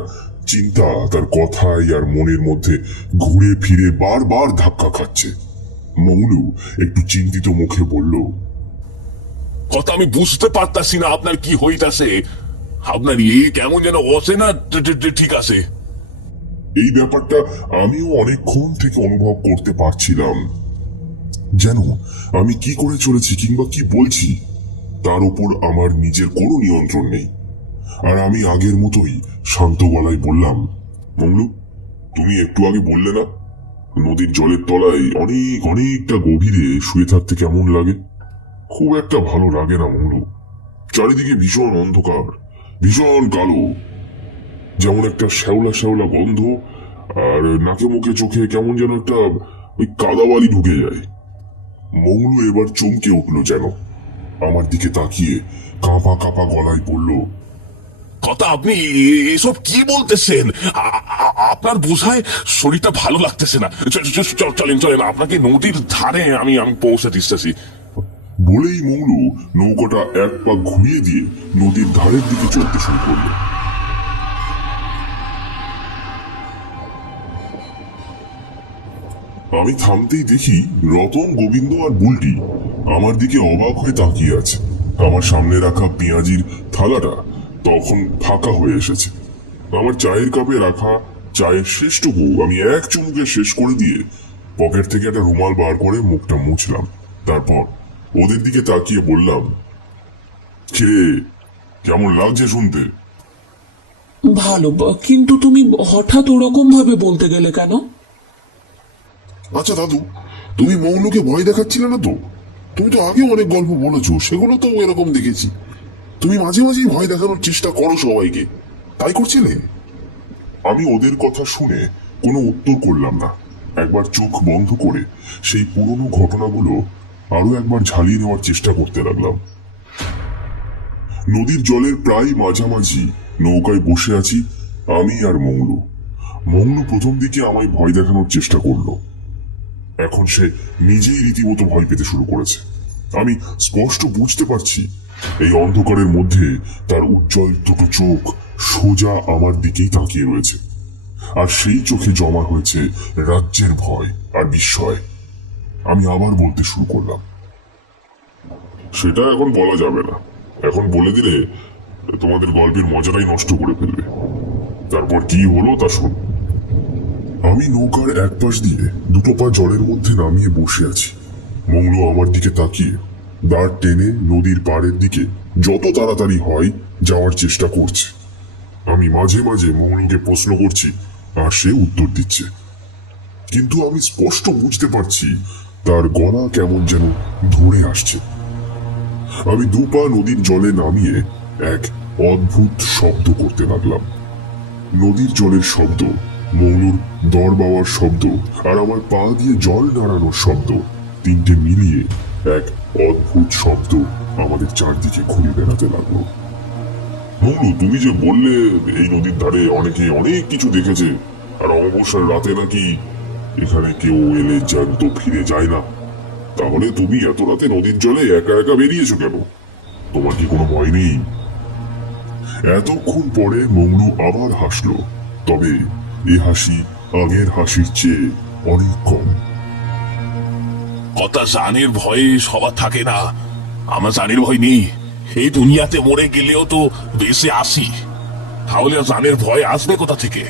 চিন্তা তার কথায় আর মনের মধ্যে ঘুরে ফিরে বারবার ধাক্কা খাচ্ছে। মৌলু একটু চিন্তিত মুখে বলল, কথা, আমি বুঝতে পারতাছি না আপনার কি হইতাছে। আপনার কেমন যেন অচেনা ঠিক আছে। এই ব্যাপারটা আমিও অনেকক্ষণ থেকে অনুভব করতে পারছিলাম, যেন আমি কি করে চলেছি কিংবা কি বলছি তার উপর আমার নিজের কোনো নিয়ন্ত্রণ নেই। আর আমি আগের মতোই শান্ত গলায় বললাম, মৌলু, তুমি একটু আগে বললে না নদীর জলের তলায় অনেকটা গভীরে শুয়ে থাকতে কেমন লাগে? খুব একটা ভালো লাগে না মৌলু। চারিদিকে ভীষণ অন্ধকার, ভীষণ কালো, যেমন একটা শ্যাওলা শ্যাওলা গন্ধ, আর নাকে মুখে চোখে কেমন যেন একটা ওই কাদাবালি ঢুকে যায়। মৌলু এবার চমকে উঠল যেন, আমার দিকে তাকিয়ে কাঁপা কাঁপা গলায় বলল, কথা, আপনি এসব কি বলতেছেন? আপনার বোঝায় শরীরটা ভালো লাগতেছে না। চলেন চলেন, আপনাকে নদীর ধারে আমি আমি পৌঁছে দিতেছি। বলেই মৌলু নৌকাটা এক পা ঘুরিয়ে দিয়ে নদীর ধারের দিকে চলতে শুরু করলো। আমি থামতেই দেখি রতন, গোবিন্দ আর বুলটি আমার দিকে অবাক হয়ে তাকিয়ে আছে। আমার সামনে রাখা পেঁয়াজির থালাটা তখন ফাঁকা হয়ে এসেছে। আমার চায়ের কাপে রাখা চায়ের শেষটুকু আমি এক চুমুকে শেষ করে দিয়ে পকেট থেকে একটা রুমাল বার করে মুখটা মুছলাম। তারপর ওদের দিকে তাকিয়ে বললাম, কিরে, কেমন লাগছে শুনতে? ভালো, কিন্তু তুমি হঠাৎ ওরকম ভাবে বলতে গেলে কেন? আচ্ছা দাদু, তুমি মৌলুকে ভয় দেখাচ্ছিলে না তো? তুমি তো আগে অনেক গল্প বলেছো, সেগুলো তো এরকম দেখেছি। তুমি মাঝে মাঝেই ভয় দেখানোর চেষ্টা করো সবাইকে, তাই করছিলে? আমি ওদের কথা শুনে কোনো উত্তর করলাম না। একবার চোখ বন্ধ করে সেই পুরনো ঘটনাগুলো আরো একবার ঝালিয়ে নেওয়ার চেষ্টা করতে লাগলাম। নদীর জলের প্রায় মাঝামাঝি নৌকায় বসে আছি আমি আর মংলু। মংলু প্রথম দিকে আমায় ভয় দেখানোর চেষ্টা করলো, এখন সে নিজেই রীতিমতো ভয় পেতে শুরু করেছে। আমি স্পষ্ট বুঝতে পারছি এই অন্ধকারের মধ্যে তার উজ্জ্বল দুটো চোখ সোজা আমার দিকেই তাকিয়ে রয়েছে, আর সেই চোখে জমা হয়েছে রাজ্যের ভয় আর বিস্ময়। আমি আবার বলতে শুরু করলাম, সেটা এখন বলা যাবে না, এখন বলে দিলে তোমাদের গল্পের মজাটাই নষ্ট করে ফেলবে। তারপর কি হলো তা শোন। আমি নৌকার এক পাশ দিয়ে দুটো পা জলের মধ্যে নামিয়ে বসে আছি। মংলু আমার দিকে তাকিয়ে দাঁড় টেনে নদীর পাড়ের দিকে যত তাড়াতাড়ি হয় যাওয়ার চেষ্টা করছে। আমি মাঝে মাঝে মংলুকে প্রশ্ন করছি আর সে উত্তর দিচ্ছে, কিন্তু আমি স্পষ্ট বুঝতে পারছি তার গলা কেমন যেন ধরে আসছে। আমি দু পা নদীর জলে নামিয়ে এক অদ্ভুত শব্দ করতে লাগলাম। নদীর জলের শব্দ, মংলুর দর বাওয়ার শব্দ আর আমার পা দিয়ে জল নাড়ানোর শব্দ, তিনটে মিলিয়ে এক অদ্ভুত শব্দ আমাদের চারদিকে ঘুরে বেড়াতে লাগলো। মংলু, তুমি যে বললে এই নদীর ধারে অনেকে অনেক কিছু দেখেছে, আর অমাবস্যার রাতে নাকি এখানে কেউ এলে জ্যান্ত ফিরে যায় না, তাহলে তুমি এত রাতে নদীর জলে একা একা বেরিয়েছো কেন? তোমার কি কোনো ভয় নেই? এতক্ষণ পরে মংলু আবার হাসলো, তবে এ হাসি আগের হাসির চেয়ে অনেক কম। কথা জানের ভয়ে সবার থাকে না, আমার জানের ভয় নেই। এই দুনিয়াতে মরে গেলেও তো বেঁচে আসি, তাহলে আর জানের ভয় আসবে কোথা থেকে?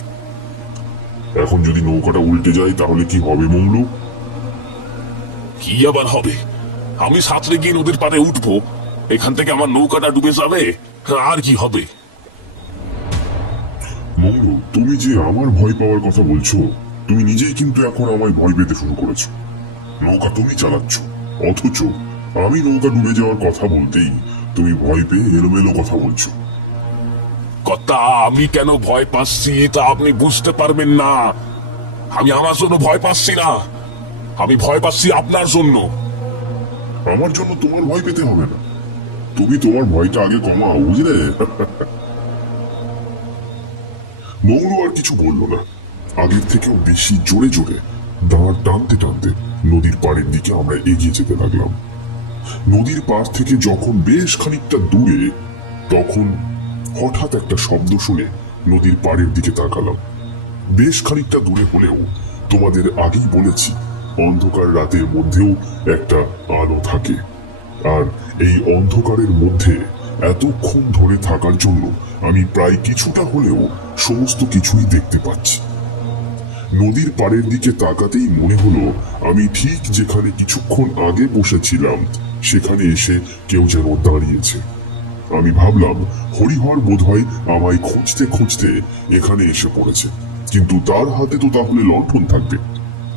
এখন যদি নৌকাটা উল্টে যায় তাহলে কি হবে মংলু? কি আবার হবে? আমি সাঁতরে গিয়ে নদীর পাড়ে উঠবো, এখান থেকে আমার নৌকাটা ডুবে যাবে, আর কি হবে? মংলু, তুমি যে আমার ভয় পাওয়ার কথা বলছো, তুমি নিজেই কিন্তু এখন আমায় ভয় পেতে শুরু করেছো। নৌকা তুমি চালাচ্ছ, অথচ আমি নৌকা ডুবে যাওয়ার কথা বলতেই তুমি ভয় পেয়ে এলোমেলো কথা বলছো। কথা আমি কেন ভয় পাচ্ছি তা আপনি বুঝতে পারবেন না। আমি আমার জন্য ভয় পাচ্ছি না, আমি ভয় পাচ্ছি আপনার জন্য। আমার জন্য তোমার ভয় পেতে হবে না, তুমি তোমার ভয়টা আগে কমাও, বুঝলে? মংলু আর কিছু বলল না। আগের থেকেও বেশি জোরে জোরে দাঁড় টানতে টানতে নদীর পাড়ের দিকে আমরা এগিয়ে যেতে লাগলাম। নদীর পাড় থেকে যখন বেশ খানিকটা দূরে, তখন হঠাৎ একটা শব্দ শুনে নদীর পাড়ের দিকে তাকালাম। বেশ খানিকটা দূরে হলেও তোমাদের আগেই বলেছি, অন্ধকার রাতের মধ্যেও একটা আলো থাকে, আর এই অন্ধকারের মধ্যে এতক্ষণ ধরে থাকার জন্য আমি প্রায় কিছুটা হলেও সমস্ত কিছুই দেখতে পাচ্ছি। নদীর পাড়ের দিকে তাকাতেই মনে হলো আমি ঠিক যেখানে কিছুক্ষণ আগে বসেছিলাম সেখানে এসে কেউ যেন দাঁড়িয়েছে। আমি ভাবলাম হরিহর বোধহয় আমায় খুঁজতে খুঁজতে এখানে এসে পড়েছে, কিন্তু তার হাতে তো তাহলে লণ্ঠন থাকবে।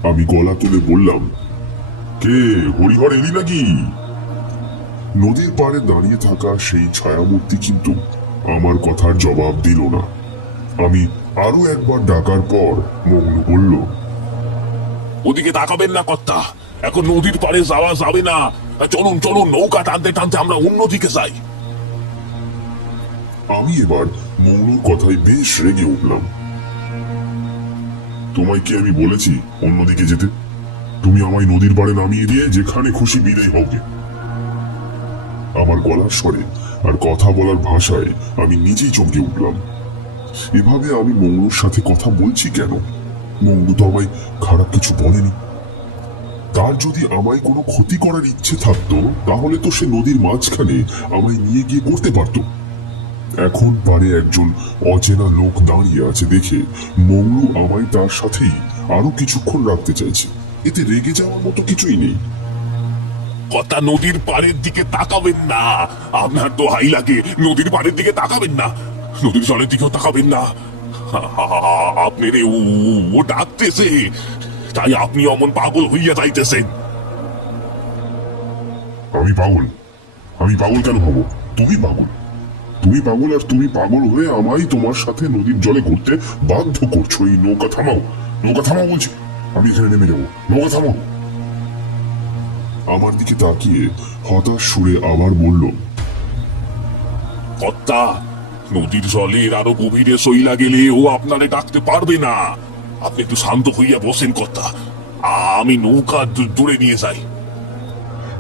আমি গলা তুলে বললাম, কে? হরিহর এলি নাকি? নদীর পাড়ে দাঁড়িয়ে থাকা সেই ছায়ামূর্তি কিন্তু আমার কথার জবাব দিল না। আমি আরো একবার ডাকার পর মংলু বলল, ওদিকে তাকাবেন না কর্তা, এখন নদীর পাড়ে যাওয়া যাবে না। চলুন চলুন, নৌকা টানতে টানতে আমরা অন্যদিকে যাই। আমি এবার মংলুর কথায় বেশ রেগে উঠলাম। তোমায় কি আমি বলেছি অন্যদিকে যেতে? তুমি আমায় নদীর পাড়ে নামিয়ে দিয়ে যেখানে খুশি বিদায় হবে। আমার গলার স্বরে আর কথা বলার ভাষায় আমি নিজেই চমকে উঠলাম। এভাবে আমি মংলুর সাথে কথা বলছি কেন? মংলু তো আমায় খারাপ কিছু বলেনি। তার যদি আমায় কোনো ক্ষতি করার ইচ্ছে থাকতো তাহলে তো সে নদীর মাঝখানে আমায় নিয়ে গিয়ে করতে পারত। এখন পারে একজন অচেনা লোক দাঁড়িয়ে আছে দেখে মংলু আমায় তার সাথেই আরো কিছুক্ষণ রাখতে চাইছে। এতে রেগে যাওয়ার মতো কিছুই নেই। কথা নদীর পাড়ের দিকে তাকাবেন না, আপনার তো হাই লাগে। নদীর পাড়ের দিকে তাকাবেন না, নদীর জলের দিকেও তাকাবেন না। আপনি রে ও ডাকতেছে, তাই আপনি অমন পাগল হইয়া যাইতেছেন। আমি পাগল? আমি পাগল কেন হব? তুমি পাগল। তুমি পাগল, আর তুমি পাগল হয়ে আমায় তোমার সাথে নদীর জলে ঘুরতে বাধ্য করছো। এই নৌকা থামাও, নৌকা থামাও বলছি। আমি এখানে নেমে যাবো, নৌকা থামাও। আমার দিকে তাকিয়ে হতাশ সুরে আবার বলল, কর্তা, নদীর জলের আরো গভীরে সইলা গেলে ও আপনারে ডাকতে পারবে না। আপনি একটু শান্ত হইয়া বসেন কর্তা, আমি নৌকা দূরে নিয়ে যাই।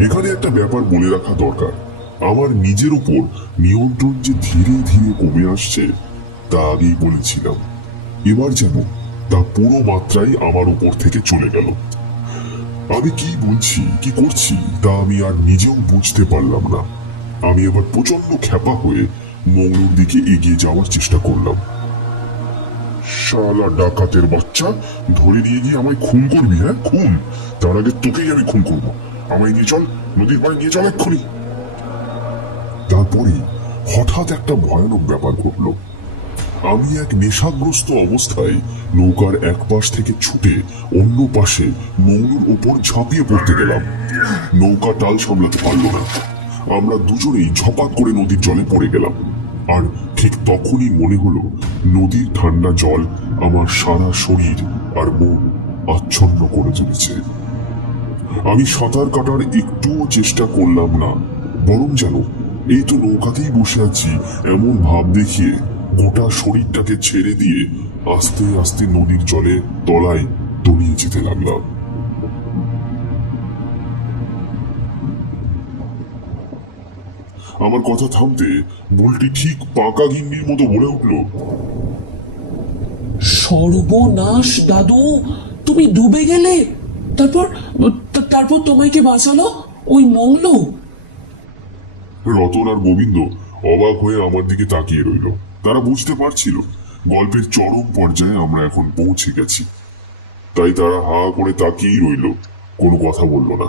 এখানে একটা ব্যাপার বলে রাখা দরকার, আমার নিজের উপর নিয়ন্ত্রণ যে ধীরে ধীরে কমে আসছে তা আগেই বলেছিলাম। এবার যেন তা পুরো মাত্রায় আমার উপর থেকে চলে গেল। আমি কি বলছি কি করছি তা আমি আর নিজেও বুঝতে পারলাম না। আমি এবার প্রচন্ড খ্যাপা হয়ে মংলুর দিকে এগিয়ে যাওয়ার চেষ্টা করলাম। শালা ডাকাতের বাচ্চা, ধরে নিয়ে গিয়ে আমায় খুন করবি? হ্যাঁ, খুন? তার আগে তোকেই আমি খুন করবো। আমায় নিয়ে চল, নদীর পাড়ে নিয়ে চল এক্ষুনি। তারপরে হঠাৎ একটা ভয়ানক ব্যাপার ঘটল। আমি এক নেশাগ্রস্ত অবস্থায় নৌকার এক পাশ থেকে ছুটে অন্য পাশে মংলুর ওপর ঝাঁপিয়ে পড়তে গেলাম। নৌকা টাল সামলাতে পারল না। আমরা দুজনেই ঝপাত করে নদীর জলে পড়ে গেলাম। আর ঠিক তখনই মনে হলো নদীর ঠান্ডা জল আমার সারা শরীর আর মন আচ্ছন্ন করে চলেছে। আমি সাঁতার কাটার একটুও চেষ্টা করলাম না, বরং যেন এই তো নৌকাতেই বসে আছি এমন ভাব দেখিয়ে গোটা শরীরটাকে ছেড়ে দিয়ে আস্তে আস্তে নদীর জলে তলায় তলিয়ে যেতে লাগলাম। আমার কথা থামতে বুলটি ঠিক পাকা গিন্নির মতো বলে উঠল, সর্বনাশ দাদু, তুমি ডুবে গেলে? তারপর তারপর তোমাকে বাঁচালো ওই মংলু? রতন আর গোবিন্দ অবাক হয়ে আমার দিকে তাকিয়ে রইল। তারা বুঝতে পারছিল গল্পের চরম পর্যায়ে আমরা এখন পৌঁছে গেছি। তাই তারা হা করে তাকিয়েই রইল, কোনো কথা বলল না।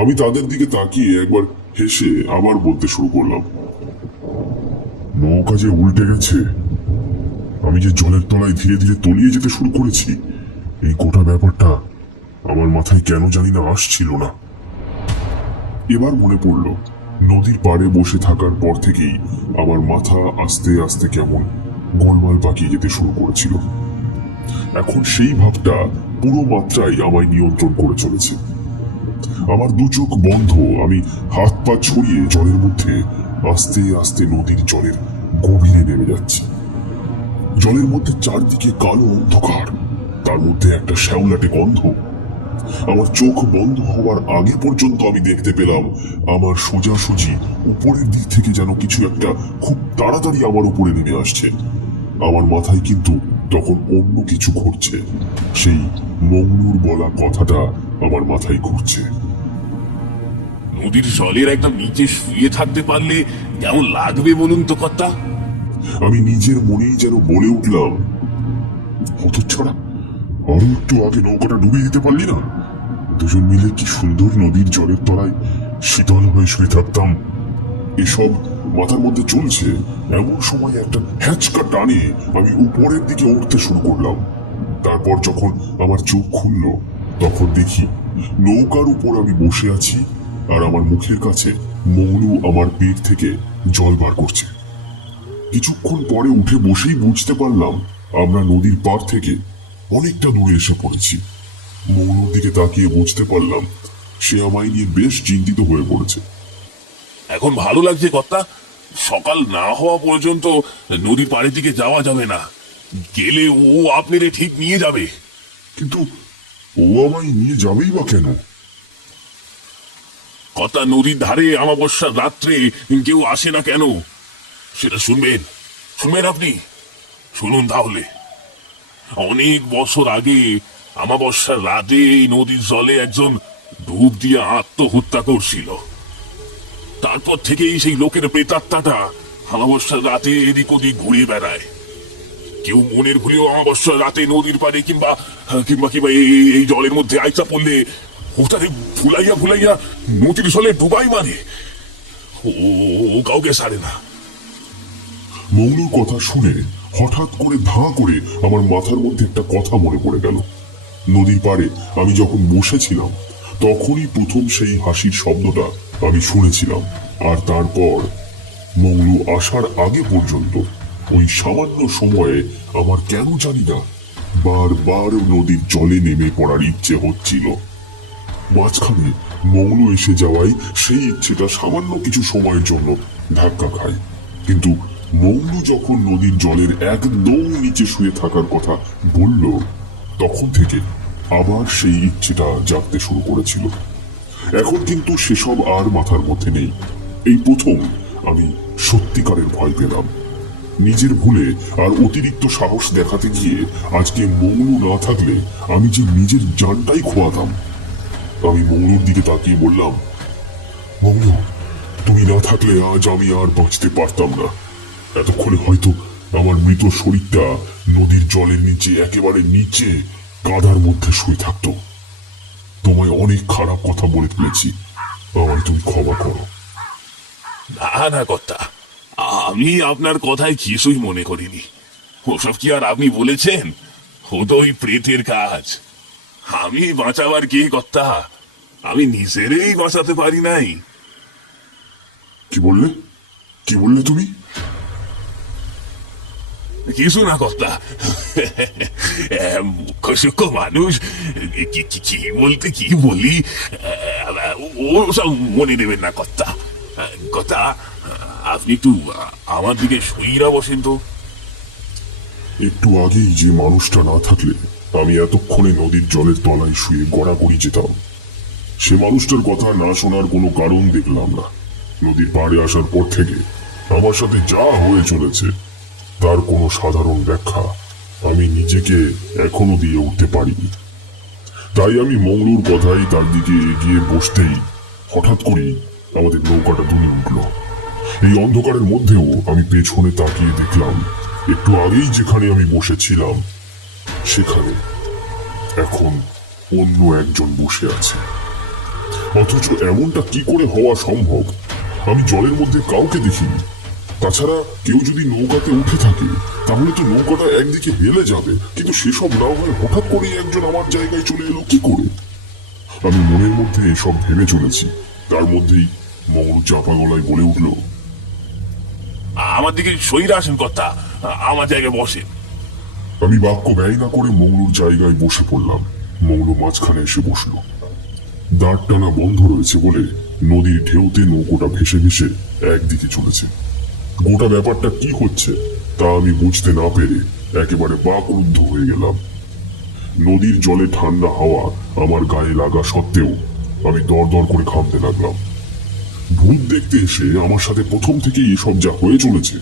আমি তাদের দিকে তাকিয়ে একবার হেসে আবার বলতে শুরু করলাম, নৌকা যে উল্টে গেছে, আমি যে জলের তলায় ধীরে ধীরে তলিয়ে যেতে শুরু করেছি, এই গোটা ব্যাপারটা আমার মাথায় কেন জানি না আসছিল না। এবার মনে পড়ল নদীর পাড়ে বসে থাকার পর থেকেই আমার মাথা আস্তে আস্তে কেমন গোলমাল পাকিয়ে যেতে শুরু করেছিল। এখন সেই ভাবটা পুরো মাত্রায় আমায় নিয়ন্ত্রণ করে চলেছে। আমার দু চোখ বন্ধ, আমি হাত পা ছড়িয়ে জলের মধ্যে আস্তে আস্তে নদীর জলের গভীরে নেমে যাচ্ছি। জলের মধ্যে চারদিকে কালো অন্ধকার, তার মধ্যে একটা শ্যাওলাটে গন্ধ। আমার চোখ বন্ধ হওয়ার আগে পর্যন্ত আমি দেখতে পেলাম আমার সোজাসুজি উপরের দিক থেকে যেন কিছু একটা খুব তাড়াতাড়ি আমার উপরে নেমে আসছে। আমার মাথায় কিন্তু তখন অন্য কিছু ঘটছে। সেই মংলুর বলা কথাটা আমার মাথায় ঘুরছে। নদীর জলের একদম নিচে শুয়ে থাকতে পারলে কেমন লাগবে বলুন তো কর্তা? আমি নিজের মনেই যেন বলে উঠলাম, হতচ্ছাড়া, আরো একটু আগে নৌকাটা ডুবে দিতে পারলি না? দুজন মিলে কি সুন্দর নদীর জলের তলায় শীতল হয়ে শুয়ে থাকতাম। এসব মাথার মধ্যে চলছে এমন সময় একটা হ্যাচকা টানে আমি উপরের দিকে উঠতে শুরু করলাম। তারপর যখন আমার চোখ খুলল তখন দেখি নৌকার উপর আমি বসে আছি আর আমার মুখের কাছে মংলু আমার পেট থেকে জল বার করছে। কিছুক্ষণ পরে উঠে বসেই বুঝতে পারলাম আমরা নদীর পাড় থেকে অনেকটা দূরে এসে পড়েছি। মংলুর দিকে তাকিয়ে বুঝতে পারলাম সে আমায় নিয়ে বেশ চিন্তিত হয়ে পড়েছে। এখন ভালো লাগছে কর্তা, সকাল না হওয়া পর্যন্ত নদীর পাড়ের দিকে যাওয়া যাবে না। গেলে ও আপনারে ঠিক নিয়ে যাবে। কিন্তু ও আমায় নিয়ে যাবেই বা কেন? কর্তা, নদীর ধারে অমাবস্যার রাত্রে কেউ আসে না কেন সেটা শুনবেন? শুনবেন আপনি? শুনুন তাহলে। অনেক বছর আগে অমাবস্যার রাতে এই নদীর জলে একজন ডুব দিয়ে আত্মহত্যা করছিল। তারপর থেকেই সেই লোকের প্রেতাত্মাটা অমাবস্যার রাতে এদিক ওদিক ঘুরে বেড়ায়। কেউ মনের ভুলেও অমাবস্যার রাতে নদীর পাড়ে কিংবা কিংবা কিংবা এই জলের মধ্যে আইচা পড়লে ওটারে ভুলাইয়া ভুলাইয়া নদীর জলে ডুবাই মানে ও কাউকে ছাড়ে না। মংলুর কথা শুনে হঠাৎ করে ধাঁ করে আমার মাথার মধ্যে একটা কথা মনে পড়ে গেল। নদীর পাড়ে আমি যখন বসেছিলাম তখনই প্রথম সেই হাসির শব্দটা আমি শুনেছিলাম। আর তারপর মংলু আসার আগে পর্যন্ত ওই সামান্য সময়ে আমার কেন জানি না বারবার নদীর জলে নেমে পড়ার ইচ্ছে হচ্ছিল। মাঝখানে মংলু এসে যাওয়ায় সেই ইচ্ছেটা সামান্য কিছু সময়ের জন্য ধাক্কা খায়, কিন্তু মৌলু যখন নদীর জলের একদম নিচে শুয়ে থাকার কথা বলল, তখন থেকে আবার সেই ইচ্ছেটা জাগতে শুরু করেছিল। এখন কিন্তু সেসব আর মাথার মধ্যে নেই। এই প্রথম আমি সত্যিকারের ভয় পেলাম। নিজের ভুলে আর অতিরিক্ত সাহস দেখাতে গিয়ে আজকে মৌলু না থাকলে আমি যে নিজের জানটাই খোয়াতাম। আমি মৌলুর দিকে তাকিয়ে বললাম, মৌলু, তুমি না থাকলে আজ আমি আর বাঁচতে পারতাম না। এতক্ষণে হয়তো আমার মৃত শরীরটা নদীর জলের নিচে, একেবারে নিচে কাদার মধ্যে শুয়ে থাকতো। তোমায় অনেক খারাপ কথা বলে ফেলেছি, আমায় তুমি ক্ষমা করো। না না কর্তা, আমি আপনার কথায় কিছুই মনে করিনি। ওসব কি আর আপনি বলেছেন? ও তো ওই প্রেতের কাজ। আমি বাঁচাবার কে কর্তা? আমি নিজেরই বাঁচাতে পারি নাই। কি বললে? কি বললে তুমি? কিছু না কর্তা, মুখ্য সূক্ষ্ম মানুষ, কি বলতে কি বলি, ও সব মনে নেবেন না কর্তা। কর্তা, আপনি একটু আমার দিকে শুইরা বসেন তো। একটু আগেই যে মানুষটা না থাকলে আমি এতক্ষণে নদীর জলের তলায় শুয়ে গড়াগড়ি যেতাম, সে মানুষটার কথা না শোনার কোনো কারণ দেখলাম না। নদীর পাড়ে আসার পর থেকে আমার সাথে যা হয়ে চলেছে তার কোনো সাধারণ ব্যাখ্যা আমি নিজেকে এখনো দিয়ে উঠতে পারিনি। তাই আমি মৌলুর কথাই তার দিকে এগিয়ে বসতেই হঠাৎ করেই আমাদের নৌকাটা দুলে উঠল। এই অন্ধকারের মধ্যেও আমি পেছনে তাকিয়ে দেখলাম, একটু আগেই যেখানে আমি বসেছিলাম সেখানে এখন অন্য একজন বসে আছে। অথচ এমনটা কি করে হওয়া সম্ভব? আমি জলের মধ্যে কাউকে দেখিনি। তাছাড়া কেউ যদি নৌকাতে উঠে থাকে তাহলে তো নৌকাটা একদিকে হেলে যাবে, কিন্তু সেসব না হয়ে হঠাৎ করে একজন আমার জায়গায় চলে এলো কি করে? আমি মনের মধ্যে এসব ভেবে চলেছি, তার মধ্যেই মঙ্গল চাপা গলায় বলে উঠল, আমার দিকে শুইরা আসেন কর্তা, আমার জায়গায় বসেন। আমি বাক্য ব্যয় না করে মৌলুর জায়গায় বসে পড়লাম। মৌলু মাঝখানে এসে বসলো। দাঁড় টানা বন্ধ রয়েছে বলে নদীর ঢেউতে নৌকোটা ভেসে ভেসে একদিকে চলেছে। গোটা ব্যাপারটা কি হচ্ছে তা আমি বুঝতে না পেরে একেবারে বাকরুদ্ধ হয়ে গেলাম। নদীর জলে ঠান্ডা হাওয়া আমার গায়ে লাগা সত্ত্বেও আমি দরদর করে ঘামতে লাগলাম। ভূত দেখতে এসে আমার সাথে প্রথম থেকেই এসব যা হয়ে চলেছে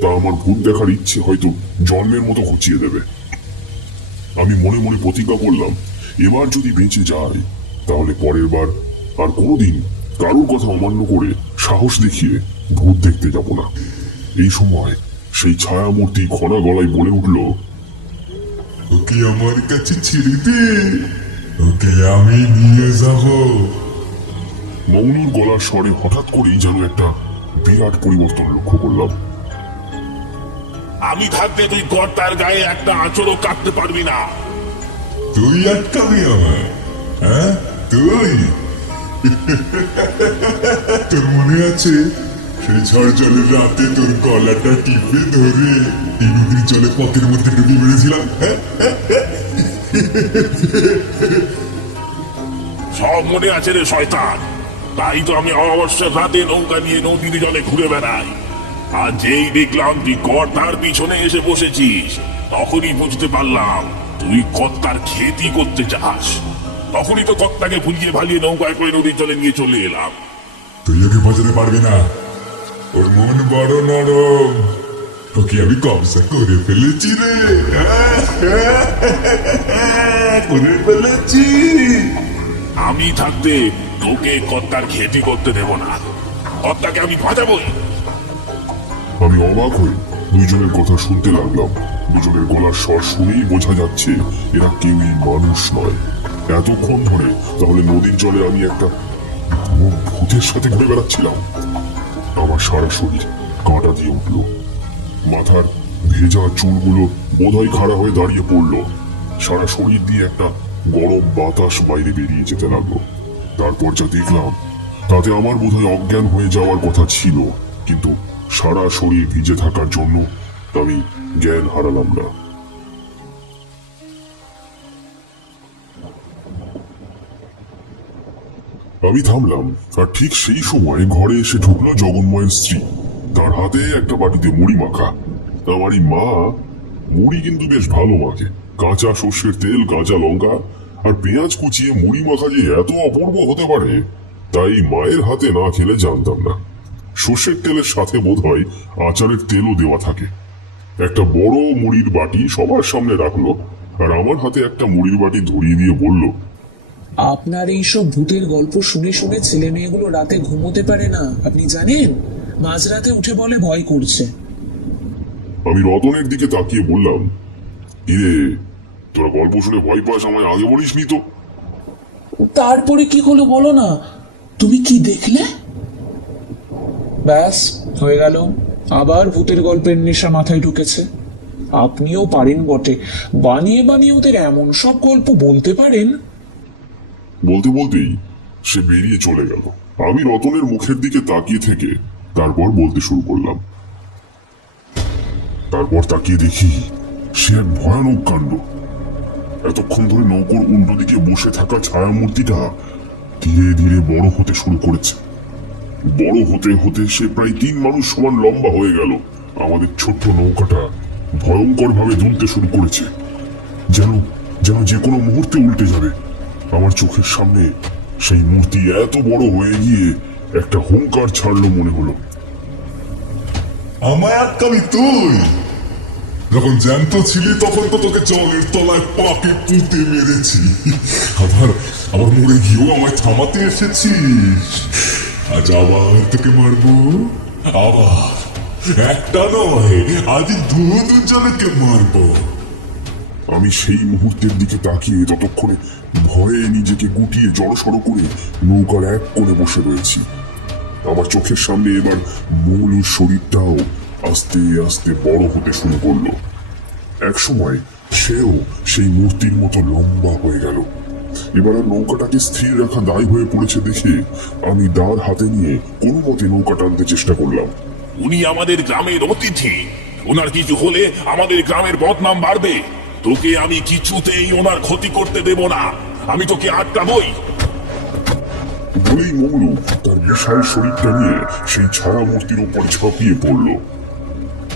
তা আমার ভূত দেখার ইচ্ছে হয়তো জন্মের মতো ঘুচিয়ে দেবে। আমি মনে মনে প্রতিজ্ঞা করলাম, এবার যদি বেঁচে যাই তাহলে পরের বার আর কোনোদিন কারোর কথা অমান্য করে সাহস দেখিয়ে ভূত দেখতে যাব না। এই সময় সেই ছায়ামূর্তি খনা গলায় বলে উঠল, ওকে আমার কাছে ছেড়ে দে, ওকে আমি নিয়ে যাব। মৌলুর গলার স্বরে হঠাৎ করেই যেন একটা বিরাট পরিবর্তন লক্ষ্য করলাম। আমি থাকতে তুই কর্তার গায়ে একটা আঁচড়ও কাটতে পারবি না। তুই আটকাবি আমায়? হ্যাঁ, তুই? তোর মনে আছে সেই ঝড় জলের রাতে তোর গলাটা টিপে ধরে এই নদীর জলে পথের মধ্যে ডুবে মেরেছিলাম? সব মনে আছে রে শয়তান। তাই তো আমি অমাবস্যার রাতে নৌকা নিয়ে নদীর জলে ঘুরে বেড়াই। আর যেই দেখলাম তুই কর্তার পিছনে এসে বসেছিস, তখনই বুঝতে পারলাম তুই কর্তার খেতি করতে চাস। তখনই তো কর্তাকে ভুলিয়ে ভালিয়ে নৌকায় করে নদীর জলে নিয়ে চলে এলাম। তুই ওকে বাঁচাতে পারবি না, ওর মন বড় নরম, ওকে আমি কবজা করে ফেলেছি রে, করে ফেলেছি। আমি থাকতে তোকে কর্তার খেতি করতে দেব না। কর্তাকে আমি বাঁচাবই। আমি অবাক হয়ে দুজনের কথা শুনতে লাগলাম। দুজনের গলার স্বর শুনেই বোঝা যাচ্ছে এরা কেউই মানুষ নয়। এতক্ষণ ধরে তাহলে নদীর জলে আমি একটা ভূতের সাথে ঘুরে বেড়াচ্ছিলাম। আমার সারা শরীর কাঁটা দিয়ে উঠল। মাথার ভেজা চুলগুলো বোধহয় খাড়া হয়ে দাঁড়িয়ে পড়লো। সারা শরীর দিয়ে একটা গরম বাতাস বাইরে বেরিয়ে যেতে লাগলো। তারপর যা দেখলাম তাতে আমার বোধহয় অজ্ঞান হয়ে যাওয়ার কথা ছিল, কিন্তু সারা শরীর ভিজে থাকার জন্য আমি জ্ঞান হারালাম না। আমি থামলাম, আর ঠিক সেই সময় ঘরে এসে ঢুকলো জগন্ময়ের স্ত্রী। তার হাতে একটা বাটিতে মুড়ি মাখা। আমারই মা মুড়ি কিন্তু বেশ ভালো মাখে, কাঁচা সর্ষের তেল, কাঁচা লঙ্কা আর পেঁয়াজ কুচিয়ে মুড়ি মাখা যে এত অপূর্ব হতে পারে তাই মায়ের হাতে না খেলে জানতাম না। সর্ষের তেলের সাথে বোধহয় আচারের তেলও দেওয়া থাকে। একটা বড় মুড়ির বাটি সবার সামনে রাখলো আর আমার হাতে একটা মুড়ির বাটি ধরিয়ে দিয়ে বলল, আপনার এইসব ভূতের গল্প শুনে শুনে ছেলে মেয়েগুলো রাতে ঘুমোতে পারে না, আপনি জানেন? মাঝরাতে উঠে বলে ভয় করছে। আমি রতনের দিকে তাকিয়ে বললাম, ইরে তোরা গল্প শুনে ভয় পাস, আমায় আগে বলিসনি তো। তারপরে কি হলো বলো না, তুমি কি দেখলে? ব্যাস হয়ে গেল, আবার ভূতের গল্পের নেশা মাথায় ঢুকেছে। আপনিও পারেন বটে, বানিয়ে বানিয়ে ওদের এমন সব গল্প বলতে পারেন। বলতে বলতেই সে বেরিয়ে চলে গেল। আমি রতনের মুখের দিকে তাকিয়ে থেকে তারপর বলতে শুরু করলাম। তারপর তাকিয়ে দেখি সে এক ভয়ানক কাণ্ড। এতক্ষণ ধরে নৌকোর উল্টো দিকে বসে থাকা ছায়ামূর্তিটা ধীরে ধীরে বড় হতে শুরু করেছে। বড় হতে হতে সে প্রায় 3 মানুষ সমান লম্বা হয়ে গেল। আমাদের ছোট্ট নৌকাটা ভয়ঙ্কর ভাবে দুলতে শুরু করেছে, যেন যেন যে কোনো মুহূর্তে উল্টে যাবে। আমার চোখের সামনে সেই মূর্তি এত বড় হয়ে গিয়ে একটা হুঙ্কার ছাড়লো মনে হলো। আমায় আটকাবি তুই? যখন জ্যান্ত ছিলি তখন তো তোকে জলের তলায় পাকে পুঁতে মেরেছি, আবার আবার মরে গিয়েও আমায় থামাতে এসেছিস। আজ আবার তোকে মারবো, আবার একটা নয়, আজ দুজনকে মারবো। আমি সেই মুহূর্তের দিকে তাকিয়ে ততক্ষণে ভয়ে নিজেকে গুটিয়ে জড়সড় করে নৌকার এক কোণে বসে রয়েছি। আমার চোখের সামনে এবার মৌলুর শরীরটাও আস্তে আস্তে বড় হতে শুরু করলো। একসময় সেও সেই মূর্তির মতো লম্বা হয়ে গেল। এবার আর নৌকাটাকে স্থির রাখা দায় হয়ে পড়েছে দেখে আমি দাঁড় হাতে নিয়ে কোনো মতে নৌকা টানতে চেষ্টা করলাম। উনি আমাদের গ্রামের অতিথি, ওনার কিছু হলে আমাদের গ্রামের বদনাম বাড়বে। তোকে আমি কিছুতেই ওনার ক্ষতি করতে দেব না, আমি তোকে আটকাবই। বলেই মৌলু তার বিশাল শরীরটা নিয়ে সেই ছায়ামূর্তির উপর ঝাঁপিয়ে পড়ল।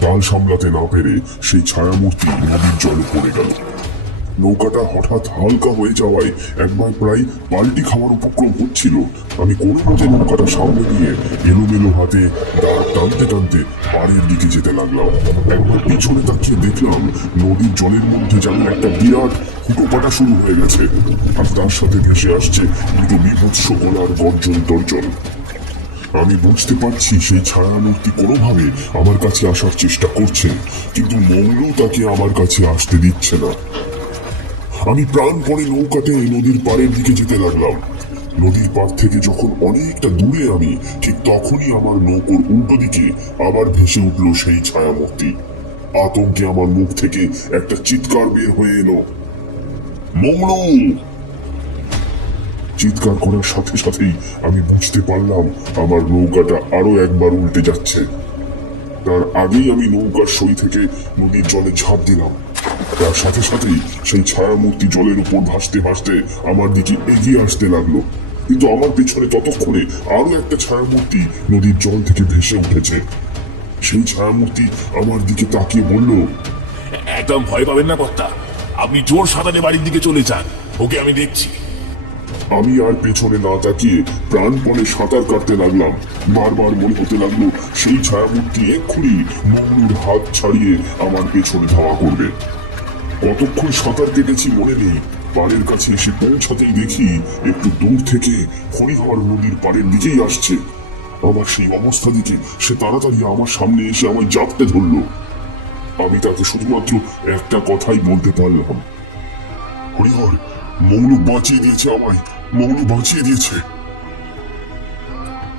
তাল সামলাতে না পেরে সেই ছায়ামূর্তি নদীর জলে পড়ে গেল। নৌকাটা হঠাৎ হালকা হয়ে যাওয়ায় একবার প্রায় পাল্টি খাওয়ার উপক্রম হচ্ছিল। আমি কোনো মতে নৌকাটা সামনে নিয়ে এলোমেলো হাতে দাঁড় টানতে টানতে পাড়ের দিকে যেতে লাগলাম। একবার পিছনে তাকিয়ে দেখলাম নদীর জলের মধ্যে যেন একটা বিরাট হুটোপাটা শুরু হয়ে গেছে, আর তার সাথে ভেসে আসছে দুটো বিভৎস গলার গর্জন তর্জন। আমি বুঝতে পারছি সেই ছায়ামূর্তি কোনোভাবে আমার কাছে আসার চেষ্টা করছে, কিন্তু মৌলু তাকে আমার কাছে আসতে দিচ্ছে না। আমি প্রাণপণে নৌকাতে নদীর পাড়ের দিকে যেতে লাগলাম। নদীর পাড় থেকে যখন অনেকটা দূরে আমি, ঠিক তখনই আমার নৌকোর উল্টো দিকে আবার ভেসে উঠল সেই ছায়ামূর্তি। আতঙ্কে আমার মুখ থেকে একটা চিৎকার বের হয়ে এলো, মৌলু! চিৎকার করার সাথে সাথেই আমি বুঝতে পারলাম আমার নৌকাটা আরো একবার উল্টে যাচ্ছে। তার আগেই আমি নৌকার সই থেকে নদীর জলে ঝাঁপ দিলাম। তার সাথে সাথেই সেই ছায়ামূর্তি জলের উপর ভাসতে ভাসতে আমার দিকে এগিয়ে আসতে লাগলো, কিন্তু আমার পেছনে ততক্ষণে আরো একটা ছায়ামূর্তি নদীর জল থেকে ভেসে উঠেছে। সেই ছায়ামূর্তি আমার দিকে তাকিয়ে বলল, একদম ভয় পাবেন না কর্তা, আপনি জোর সাঁতারে বাড়ির দিকে চলে যান, ওকে আমি দেখছি। আমি আর পেছনে না তাকিয়ে প্রাণপণে সাঁতার কাটতে লাগলাম। বারবার মনে হতে লাগলো সেই ছায়ামূর্তি এক্ষুনি মৌলুর হাত ছাড়িয়ে আমার পেছনে ধাওয়া করবে। কতক্ষণ সাঁতার কেটেছি মনে নেই। পাড়ের কাছে এসে পৌঁছাতেই দেখি একটু দূর থেকে হরিহর নদীর পাড়ের দিকেই আসছে। আমার সেই অবস্থা দেখে সে তাড়াতাড়ি আমার সামনে এসে আমায় জাপটে ধরলো। আমি তাকে শুধুমাত্র একটা কথাই বলতে পারলাম, হরিহর, মৌলু বাঁচিয়ে দিয়েছে আমায়, মৌলু বাঁচিয়ে দিয়েছে।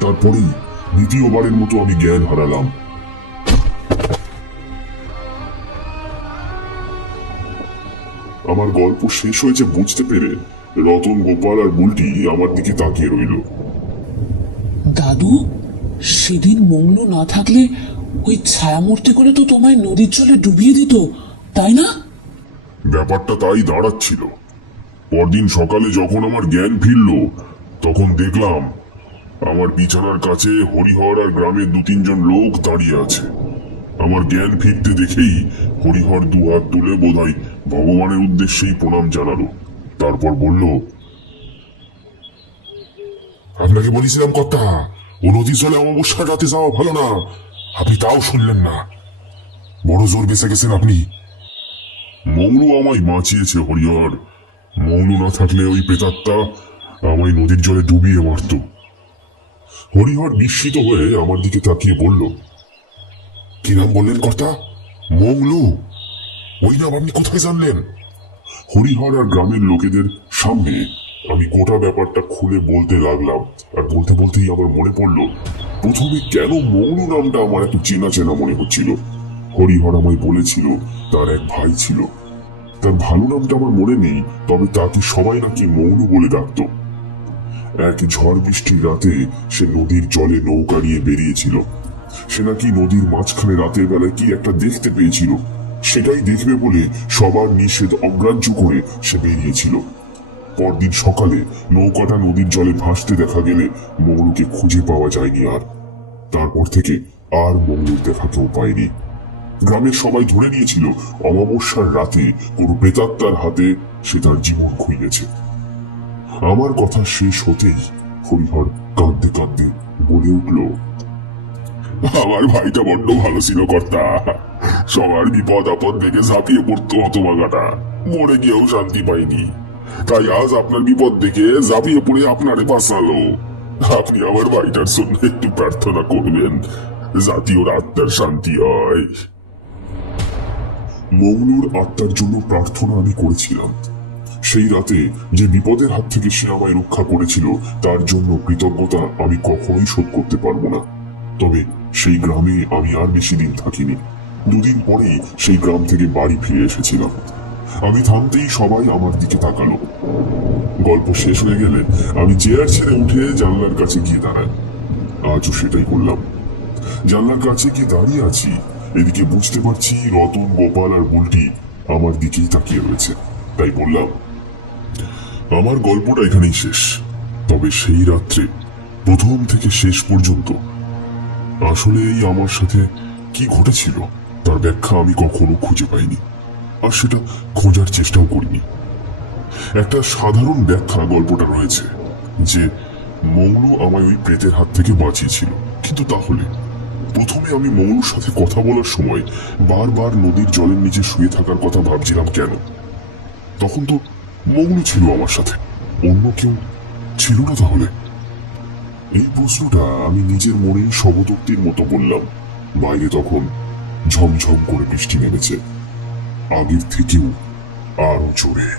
তারপরেই দ্বিতীয়বারের মতো আমি জ্ঞান হারালাম। আমার গল্প শেষ হয়েছে বুঝতে পেরে রতন, গোপাল আর বুলটি আমার দিকে তাকিয়ে রইল। দাদু, সেদিন মৌলু না থাকলে ওই ছায়ামূর্তি করে তো তোমায় নদীর জলে ডুবিয়ে দিত, তাই না? ব্যাপারটা তাই দাঁড়াচ্ছিল। পরদিন সকালে যখন আমার জ্ঞান ফিরল তখন দেখলাম আমার বিছানার কাছে হরিহর আর গ্রামের 2-3 জন লোক দাঁড়িয়ে আছে। আমার জ্ঞান ফিরতে দেখেই হরিহর দুহাত তুলে বোধহয় ভগবানের উদ্দেশ্যেই প্রণাম জানালো। তারপর বলল, আপনাকে বলেছিলাম কর্তা, ও নদীর জলে অমাবস্যার রাতে যাওয়া ভালো না। আপনি তাও শুনলেন না। বড় জোর বেঁচে গেছেন আপনি। মংলু আমায় বাঁচিয়েছে হরিহর। মংলু না থাকলে ওই প্রেতাত্মা আমায় নদীর জলে ডুবিয়ে মারত। হরিহর বিস্মিত হয়ে আমার দিকে তাকিয়ে বলল, কি নাম বললেন কর্তা? মংলু? ওই নাম আপনি কোথায় জানলেন? হরিহর আর গ্রামের লোকেদের সামনে আমি গোটা ব্যাপারটা খুলে বলতে লাগলাম। আর বলতে বলতেই আমার মনে পড়ল, প্রথমে কেন মংলু নামটা আমার একটু চেনা চেনা মনে হচ্ছিল। হরিহর আমায় বলেছিল তার এক ভাই ছিল। তার ভালো নামটা আমার মনে নেই, তবে তাকে সবাই নাকি মংলু বলে ডাকত। এক ঝড় বৃষ্টির রাতে সে নদীর জলে নৌকা নিয়ে বেরিয়েছিল। সে নাকি নদীর মাঝখানে রাতের বেলায় কি একটা দেখতে পেয়েছিল। সেটাই দেখবে বলে সবার নিষেধ অগ্রাহ্য করে সে বেরিয়েছিল। পরদিন সকালে নৌকাটা নদীর জলে ভাসতে দেখা গেলে মংলুকে খুঁজে পাওয়া যায়নি আর। তারপর থেকে আর মংলুর দেখা কেউ পায়নি। গ্রামের সবাই ধরে নিয়েছিল অমাবস্যার রাতে কোনো প্রেতাত্মার হাতে সে তার জীবন খুইয়েছে। আমার কথা শেষ হতেই হরিহর কাঁদতে কাঁদতে বলে উঠল, আমার ভাইটা বড্ড ভালো ছিল কর্তা। সবার বিপদ আপদ দেখে ঝাঁপিয়ে পড়তো হতভাগাটা, মরে গিয়েও শান্তি পাইনি। তাই আজ আপনার বিপদ দেখে ঝাঁপিয়ে পড়ে আপনারে বাঁচালো। আপনি আমার ভাইটার জন্য একটু প্রার্থনা করবেন, যাতে ওর আত্মার শান্তি হয়। মংলুর আত্মার জন্য প্রার্থনা আমি করেছিলাম। সেই রাতে যে বিপদের হাত থেকে সে আমায় রক্ষা করেছিল তার জন্য কৃতজ্ঞতা আমি কখনোই শোধ করতে পারবো না। তবে সেই গ্রামে আমি আর বেশি দিন থাকিনি। 2 দিন পরেই সেই গ্রাম থেকে বাড়ি ফিরে এসেছিলাম। আমি থামতেই সবাই আমার দিকে তাকালো। গল্প শেষ হয়ে গেলে আমি চেয়ার ছেড়ে উঠে জানলার কাছে গিয়ে দাঁড়াই। আজও সেটাই করলাম। জানলার কাছে গিয়ে দাঁড়িয়ে আছি, এদিকে বুঝতে পারছি রতন, গোপাল আর বুলটি আমার দিকেই তাকিয়ে রয়েছে। তাই বললাম, আমার গল্পটা এখানেই শেষ। তবে সেই রাত্রে প্রথম থেকে শেষ পর্যন্ত আসলে এই আমার সাথে কি ঘটেছিল তার ব্যাখ্যা আমি কখনো খুঁজে পাইনি, আর সেটা খোঁজার চেষ্টাও করিনি। একটা সাধারণ ব্যাখ্যা গল্পটা রয়েছে যে মংলু আমায় ওই প্রেতের হাত থেকে বাঁচিয়েছিল। কিন্তু তাহলে প্রথমে আমি মংলুর সাথে কথা বলার সময় বারবার নদীর জলের নিচে শুয়ে থাকার কথা ভাবছিলাম কেন? তখন তো মংলু ছিল আমার সাথে, অন্য কেউ ছিল না তাহলে? এই প্রশ্নটা আমি নিজের মনেই শবদোক্তির মতো বললাম। বাইরে তখন ঝমঝম করে বৃষ্টি নেমেছে, আগের থেকেও আরো জোরে।